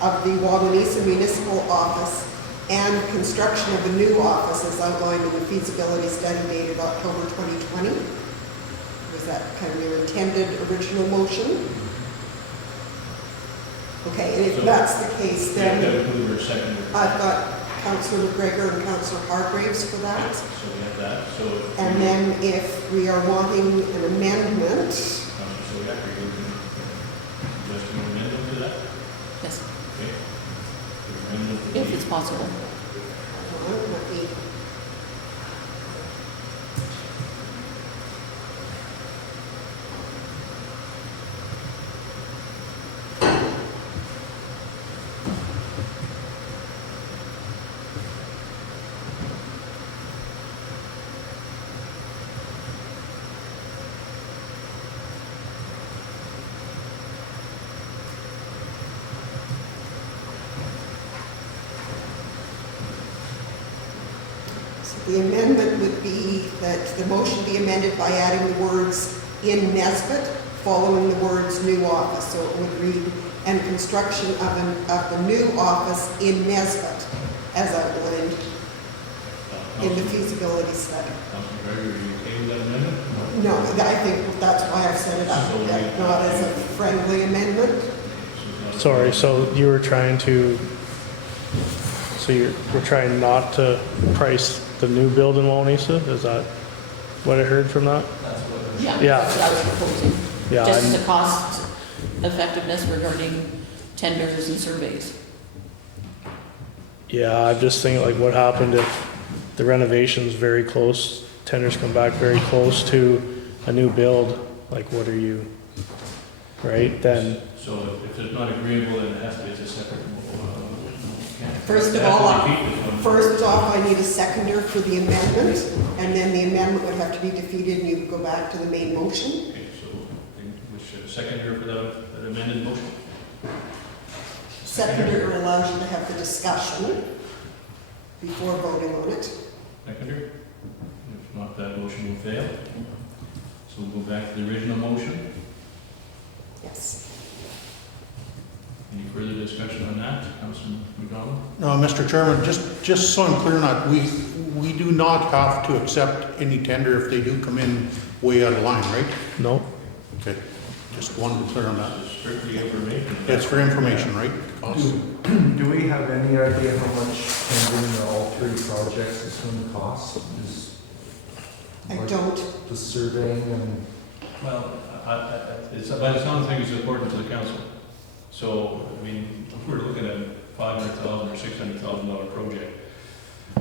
of the Wawanesa Municipal Office and construction of a new office as outlined in the feasibility study dated October 2020. Was that kind of your intended original motion? Okay, and if that's the case, then I've got Councillor McGregor and Councillor Hargraves for that. So we have that, so. And then if we are wanting an amendment, So we have to go to, just an amendment to that? Yes, Okay. The amendment would if be- it's possible. let me, the amendment would be that the motion be amended by adding the words "in Nesbit" following the words "new office." So it would read, "and construction of the new office in Nesbit," as outlined in the feasibility study. Councilor Gregor, are you okay with that amendment? No, I think that's why I've set it up, not as a friendly amendment. Sorry, so you were trying to, we're trying not to price the new build in Wawanesa? Is that what I heard from that? That's what Yeah, Yeah. that's what I was proposing. Yeah, Just I'm- the cost effectiveness regarding tenders and surveys. Yeah, I'm just thinking like what happened if the renovation's very close, tenders come back very close to a new build, like what are you, right, then, So if it's not agreeable, then it has to be a separate. First of all, first off, I need a seconder for the amendment, and then the amendment would have to be defeated and you would go back to the main motion. Okay, so which seconder for that amended motion? Seconder allows you to have the discussion before voting on it. Seconder? If not, that motion will fail. So we'll go back to the original motion. Yes. Any further discussion on that, Councilman McDonald? No, Mr. Chairman, just so I'm clear on that, we do not have to accept any tender if they do come in way out of line, right? no? Okay, just wanted to clear on that. This is strictly information. It's for information, right? Cost. Do we have any idea how much tendering all three projects is going to cost? Is I don't. the surveying and Well, it's, by the sound of things, it's important to the council. So, I mean, if we're looking at $500,000 or $600,000 project,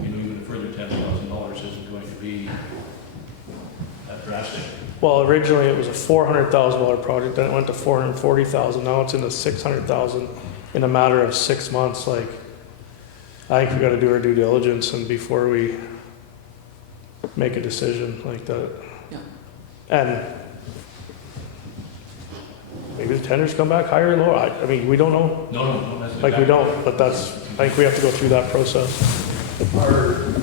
you know, even a further $10,000 isn't going to be that drastic. Well, originally it was a $400,000 project, then it went to $440,000, now it's in the $600,000 in a matter of 6 months, like, I think we gotta do our due diligence and before we make a decision like that. Yeah. And maybe the tenders come back higher or lower, I mean, we don't know, No, that's. like, we don't, but that's, I think we have to go through that process. Are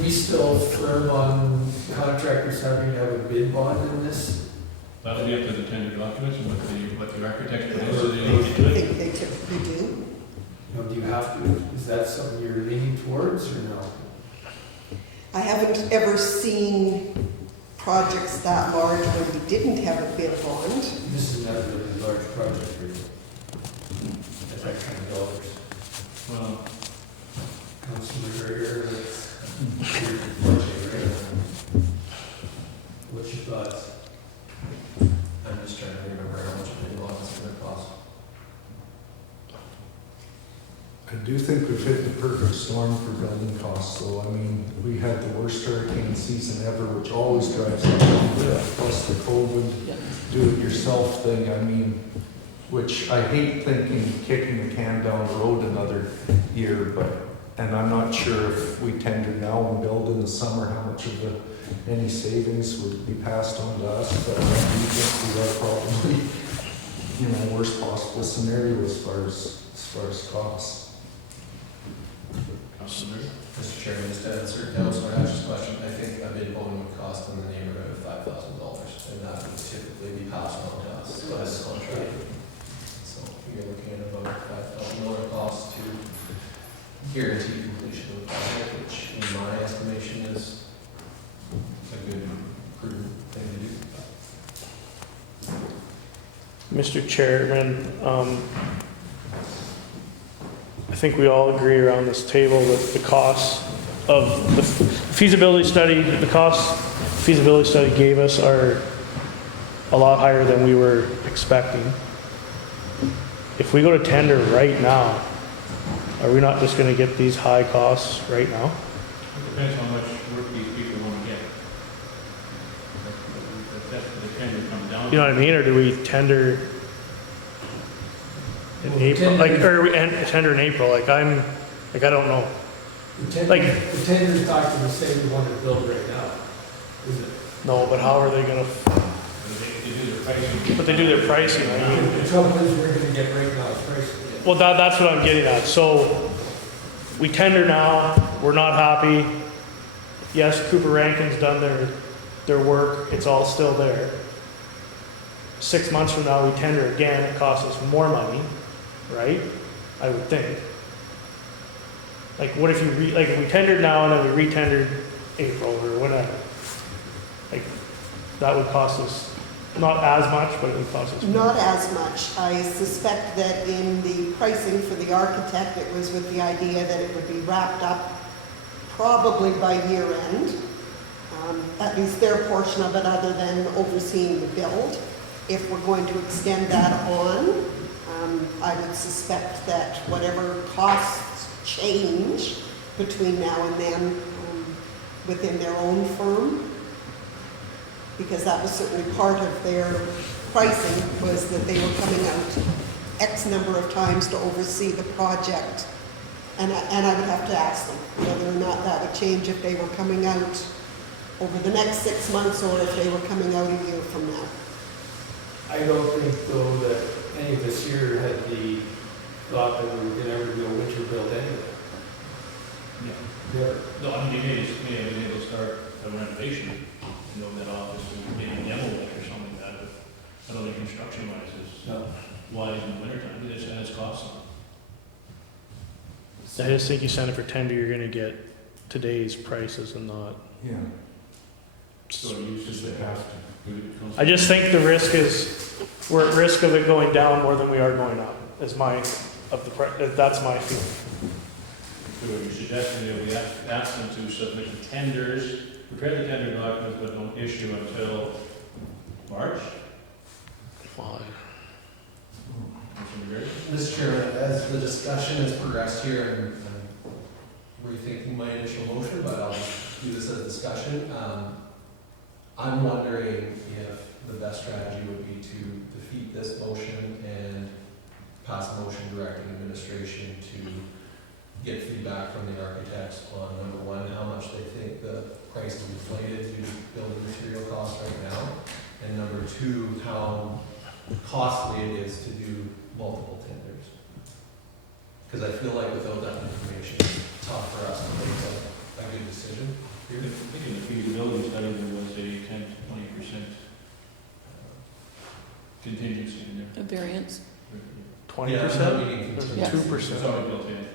we still firm on contractors having to have a bid bond in this? That'll be up to the tender documents and what the architect proposes I they need to do it. think they typically do. Do you have to, is that something you're leaning towards or no? I haven't ever seen projects that large when we didn't have a bid bond. This is not a really large project for you. At that kind of dollars. Well, Councilor McGregor, I do think we've hit the perfect storm for building costs, though. I mean, we had the worst hurricane season ever, which always drives up, plus the COVID Yeah. do-it-yourself thing, I mean, which I hate thinking, kicking the can down the road another year, and I'm not sure if we tender now and build in the summer, how much of any savings would be passed on to us, but I do think we are probably, worst possible scenario as far as costs. Councilor Murray? Mr. Chairman, just to answer Councilor Hatch's question, I think a bid voting would cost in the neighborhood of $5,000, and that would typically be passed on to us by the contract. So you're looking at about $5,000 cost to guarantee completion of the project, which in my estimation is a good, prudent thing to do. Mr. Chairman, I think we all agree around this table that the costs of the feasibility study, the cost feasibility study gave us are a lot higher than we were expecting. If we go to tender right now, are we not just gonna get these high costs right now? It depends how much work these people want to get. That's what the tender comes down to. You know what I mean, or do we tender in Well, April, tender- or we tender in April, I don't know. Like- The tender's not gonna say we want to build right now, is it? No, but how are they gonna, They do their pricing. but they do their pricing, I mean. The trouble is, we're gonna get right now pricing. Well, that's what I'm getting at. So we tender now, we're not happy. Yes, Cooper Rankin's done their work, it's all still there. 6 months from now, we tender again, it costs us more money, right? I would think. Like, what if if we tendered now and then we re-tendered April or whatever? Like, that would cost us not as much, but it would cost us more. Not as much. I suspect that in the pricing for the architect, it was with the idea that it would be wrapped up probably by year end, at least their portion of it, other than overseeing the build. If we're going to extend that on, I would suspect that whatever costs change between now and then within their own firm, because that was certainly part of their pricing, was that they were coming out X number of times to oversee the project. And I would have to ask them whether or not that would change if they were coming out over the next 6 months or if they were coming out a year from now. I don't think though that any of us here had the thought that we were gonna ever do a winter build anyway. Yeah. No, I mean, they may have been able to start a renovation, that office, maybe demo it or something like that, but I don't think construction wise is wise in the wintertime, it just has costs on it. I just think you send it for tender, you're gonna get today's prices and not. Yeah, So you because they have to. I just think the risk is, we're at risk of it going down more than we are going up, that's my feeling. So you're suggesting that we ask them to submit the tenders, prepare the tender documents, but don't issue until March? Why? Councilor Murray? Mr. Chairman, as the discussion has progressed here, I'm rethinking my initial motion, but I'll do this as a discussion. I'm wondering if the best strategy would be to defeat this motion and pass a motion directing administration to get feedback from the architects on, number one, how much they think the price is inflated due to building material costs right now, and number two, how costly it is to do multiple tenders. Because I feel like without that information, it's tough for us to make a good decision. I think in the feasibility study, there was a 10 to 20% contingency in there. A variance. 20%? Yeah, I'm not meaning Or contingency. 2%? Sorry, built in.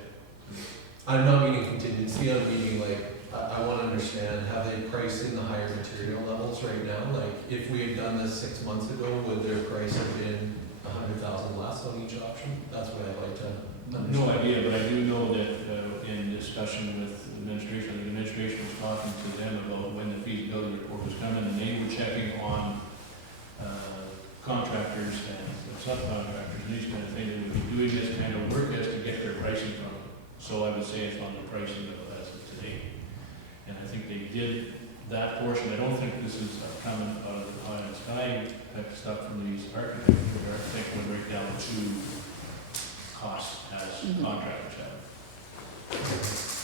I'm not meaning contingency, I'm meaning like, I want to understand, have they priced in the higher material levels right now? Like, if we had done this 6 months ago, would their price have been 100,000 less on each option? That's what I'd like to understand. No idea, but I do know that in discussion with the administration was talking to them about when the feasibility report was coming, and they were checking on contractors and subcontractors and these kind of things, that would be doing this kind of work as to get their pricing from them. So I would say it's on the pricing level as of today. And I think they did that portion. I don't think this is coming out of the pie in the sky type of stuff from these architects. I think we'll break down to costs as contractors have.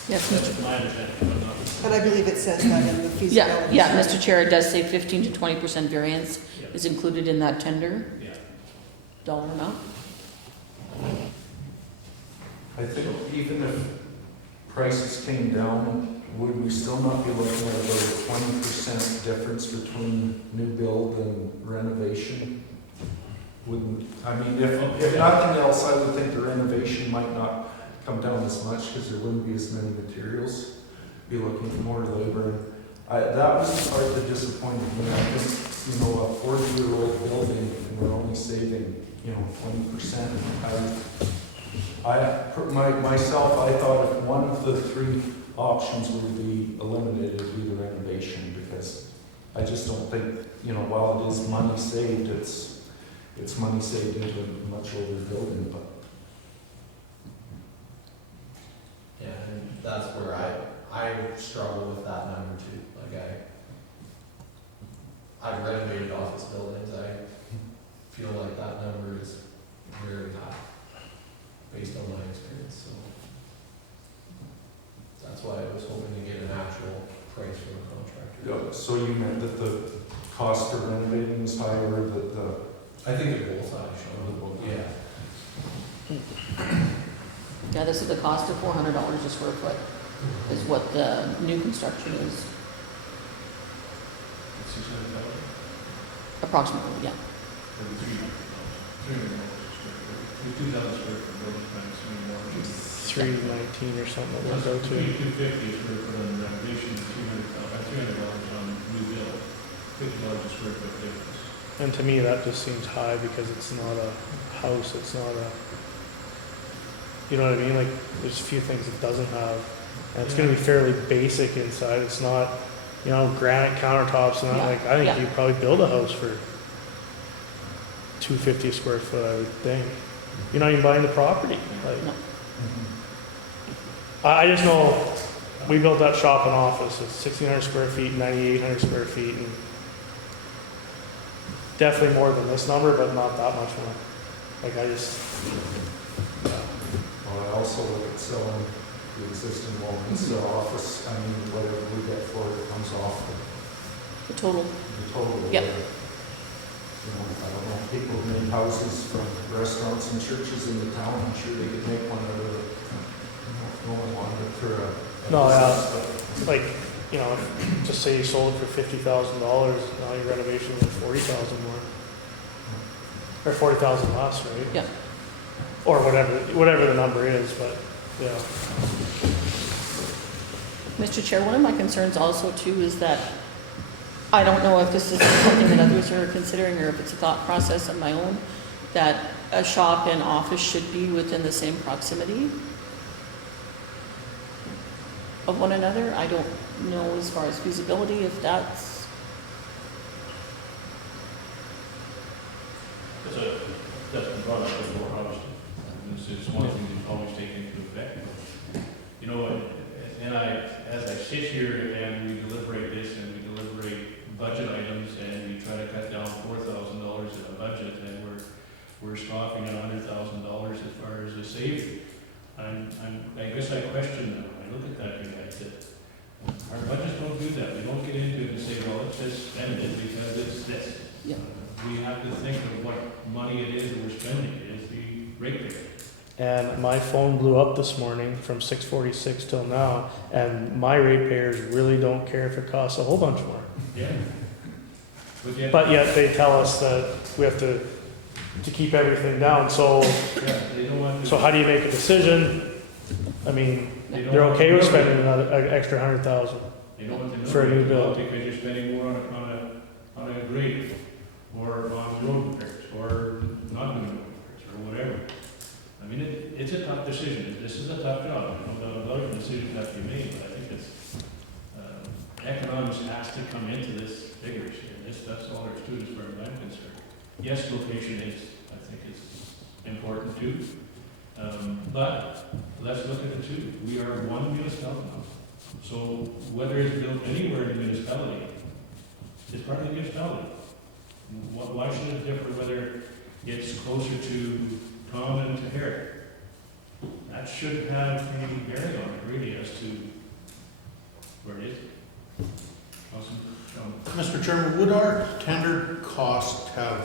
Yes, Mr. That's my understanding, but not. And I believe it says that in the feasibility. Yeah, study. Mr. Chair, it does say 15 to 20% variance Yeah. is included in that tender Yeah. dollar amount. I think even if prices came down, would we still not be looking at about a 20% difference between new build and renovation? Wouldn't, I mean, if nothing else, I would think the renovation might not come down as much because there wouldn't be as many materials. Be looking for more labor. That was the part that disappointed me. I think, you know, a 40-year-old building and we're only saving, you know, 20%. Myself, I thought if one of the three options would be eliminated, it would be the renovation, because I just don't think, you know, while it is money saved, it's money saved into a much older building, but. Yeah, and that's where I struggle with that number too. Like I've renovated office buildings, I feel like that number is very high, based on my experience, so. That's why I was hoping to get an actual price from the contractor. Yeah, so you meant that the cost of renovating is higher, or that the. I think they're both high, Sean. Yeah. Yeah, this is the cost of $400 a square foot is what the new construction is, 600,000, approximately, yeah. or 300,000 square foot building, I'm assuming more. 319 or something that went out to. Between 250 a square foot on renovation and $300 on new build, $50 a square foot difference. And to me, that just seems high because it's not a house, it's not a, you know what I mean? Like, there's a few things it doesn't have, and it's gonna be fairly basic inside. It's not, you know, granite countertops and that, Yeah, like, I think yeah. you'd probably build a house for $250 a square foot, I would think. You're not even buying the property, like. No. I just know, we built that shop and office, it's 1,600 square feet, 9,800 square feet, and definitely more than this number, but not that much more. Like, I just, Well, I also look at selling the existing Wawanesa office. I mean, whatever we get for it, it comes off The total, the total. Yep. You know, I don't know, people who make houses from restaurants and churches in the town, I'm sure they could make one out of it. No one wanted it for a. No, yeah. business, like, you know, just say you sold it for $50,000, now your renovation is 40,000 more. Or 40,000 less, right? Yeah. Or whatever the number is, but, yeah. Mr. Chair, one of my concerns also too is that I don't know if this is something that others are considering or if it's a thought process of my own, that a shop and office should be within the same proximity of one another. I don't know as far as feasibility if that's, That's been brought up before, obviously. And this is one thing that's always taken into effect. You know, and as I sit here and we deliberate this and we deliberate budget items and we try to cut down $4,000 in a budget, and we're scoffing at $100,000 as far as a saving. I guess I question that. I look at that and I said, our budgets don't do that. We don't get into it and say, well, let's just spend it because it's this. Yeah. We have to think of what money it is that we're spending. It is the ratepayer. And my phone blew up this morning from 6:46 till now, and my ratepayers really don't care if it costs a whole bunch more. Yeah. But yet they tell us that we have to keep everything down, so, Yeah, they don't want to. so how do you make a decision? I mean, They don't they're want okay to with know spending that. another extra 100,000. They don't want to know for a new that build. because you're spending more on a grade or on road repairs or not doing road repairs or whatever. I mean, it's a tough decision. This is a tough job. There's no doubt about it. Decisions have to be made, but I think it's, economics has to come into this vigorously. And that's all there is to it as far as I'm concerned. Yes, location is I think is important too. But let's look at the two. We are one municipality now. So whether it's built anywhere in the municipality, it's part of the municipality. Why should it differ whether it's closer to Tom and to Harry? That shouldn't have any bearing on it really as to where it is. Awesome. Mr. Chairman, would our tender cost have,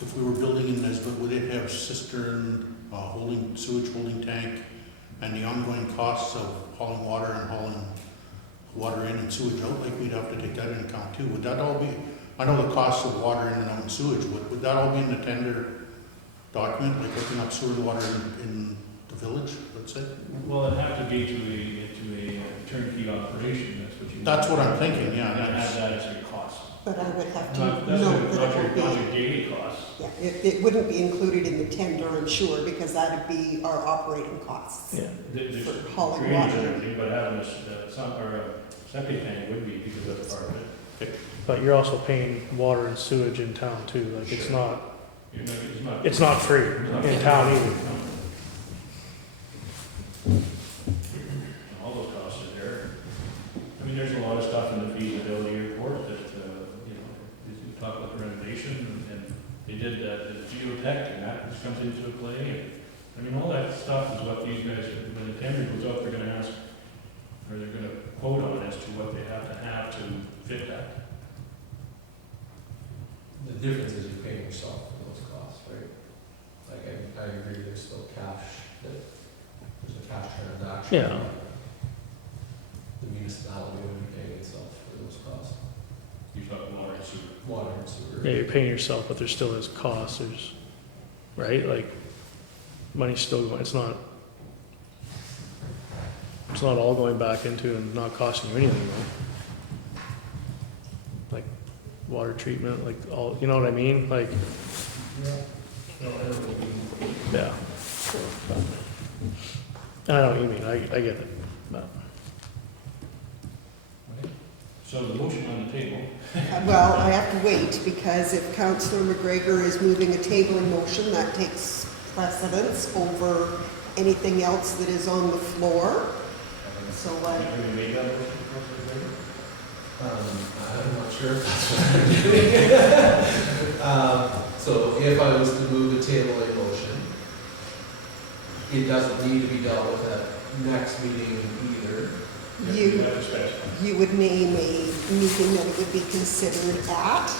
if we were building in Nesbit, would it have cistern, holding, sewage holding tank, and the ongoing costs of hauling water and hauling water in and sewage out, like we'd have to take that into account too? Would that all be, I know the costs of water in and out and sewage, would that all be in the tender document, like hooking up sewer water in the village, let's say? Well, it'd have to be to a turnkey operation, that's what you. That's what I'm thinking, yeah. And have That's, that as your cost. But I would have to Not note that not it your, would not be, your daily costs. yeah, it wouldn't be included in the tender, I'm sure, because that'd be our operating costs. Yeah. There's For hauling drainage and water. everything, but having a septic tank would be because that's part of it. But you're also paying water and sewage in town too, like it's Sure. not, You know, it's not free in town either. All those costs are there. I mean, there's a lot of stuff in the feasibility report that, you know, you talk about the renovation, and they did the geotech, and that just comes into play. And I mean, all that stuff is what these guys, when the tender goes out, they're gonna ask, or they're gonna quote on as to what they have to fit that. The difference is you pay yourself for those costs, right? Like, I agree, there's still cash, there's a cash transaction. Yeah. The municipality would be paying itself for those costs, You talk water and sewer. water and sewer. Yeah, you're paying yourself, but there still is costs, there's, right, like, money's still going, it's not all going back into and not costing you anything, though. Like, water treatment, like, all, you know what I mean, like, yeah. I know what you mean, I get it, but. So the motion on the table, Well, I have to wait, because if Councillor McGregor is moving a tabling motion, that takes precedence over anything else that is on the floor. So have we made that motion? I'm not sure if that's what I'm doing. So if I was to move the table in motion, it doesn't need to be dealt with at next meeting either. You have to specify. you would name a meeting that it would be considered at,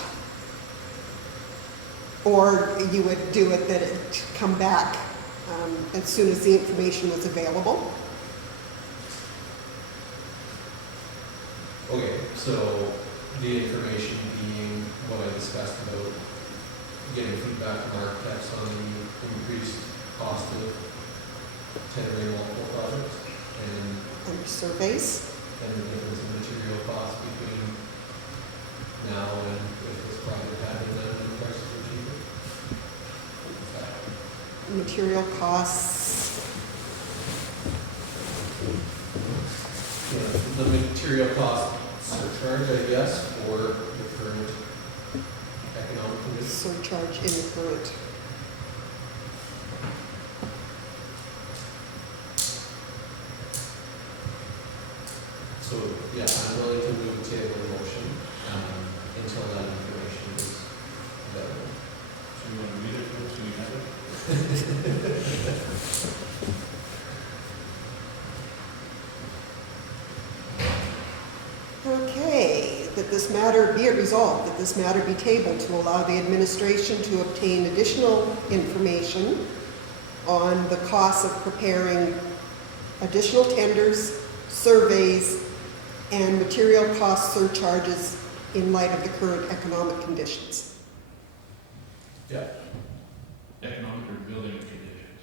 or you would do it that it come back as soon as the information was available. Okay, so the information being what I discussed about getting feedback from architects on the increased cost of tendering multiple projects Under surveys, and the difference in material costs between now and if this project had been done and the prices were cheaper. Is that- material costs, The material cost surcharge, I guess, for the current economic conditions. surcharge in the current. So, yeah, I'm willing to move the table in motion, until that information is available. So you want to read it first, so we have it? Okay, that this matter be it resolved, that this matter be tabled to allow the administration to obtain additional information on the costs of preparing additional tenders, surveys, and material cost surcharges in light of the current economic conditions. Yeah. Economic or building conditions?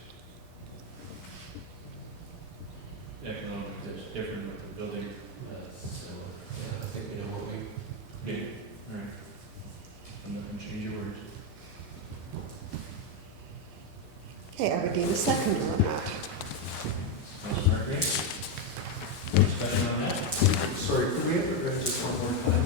Economic is different with the building. So, yeah, I think we know what we, Okay, all right. I'm not going to change your words. Okay, I would need a seconder on that. Councilor Margaret? Discussion on that? Sorry, could we have it read just one more time?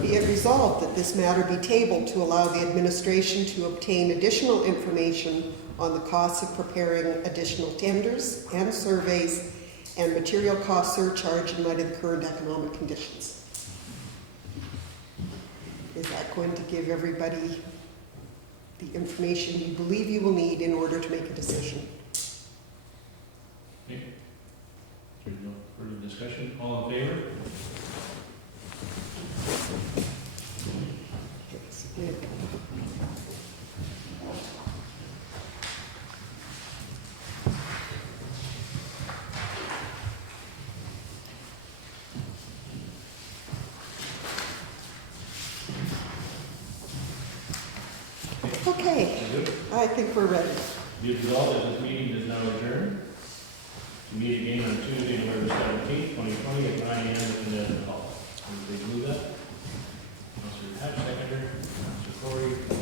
Be it resolved that this matter be tabled to allow the administration to obtain additional information on the costs of preparing additional tenders and surveys and material cost surcharge in light of the current economic conditions. Is that going to give everybody the information you believe you will need in order to make a decision? Okay. There's no further discussion. All in favor? Okay, submit. Okay, Good. I think we're ready. Be it resolved that this meeting is now adjourned. To meet again on Tuesday, November 17th, 2020 at 9 a.m. in the hall. Please move that. Councilor Hatch, seconder. Councilor Corey.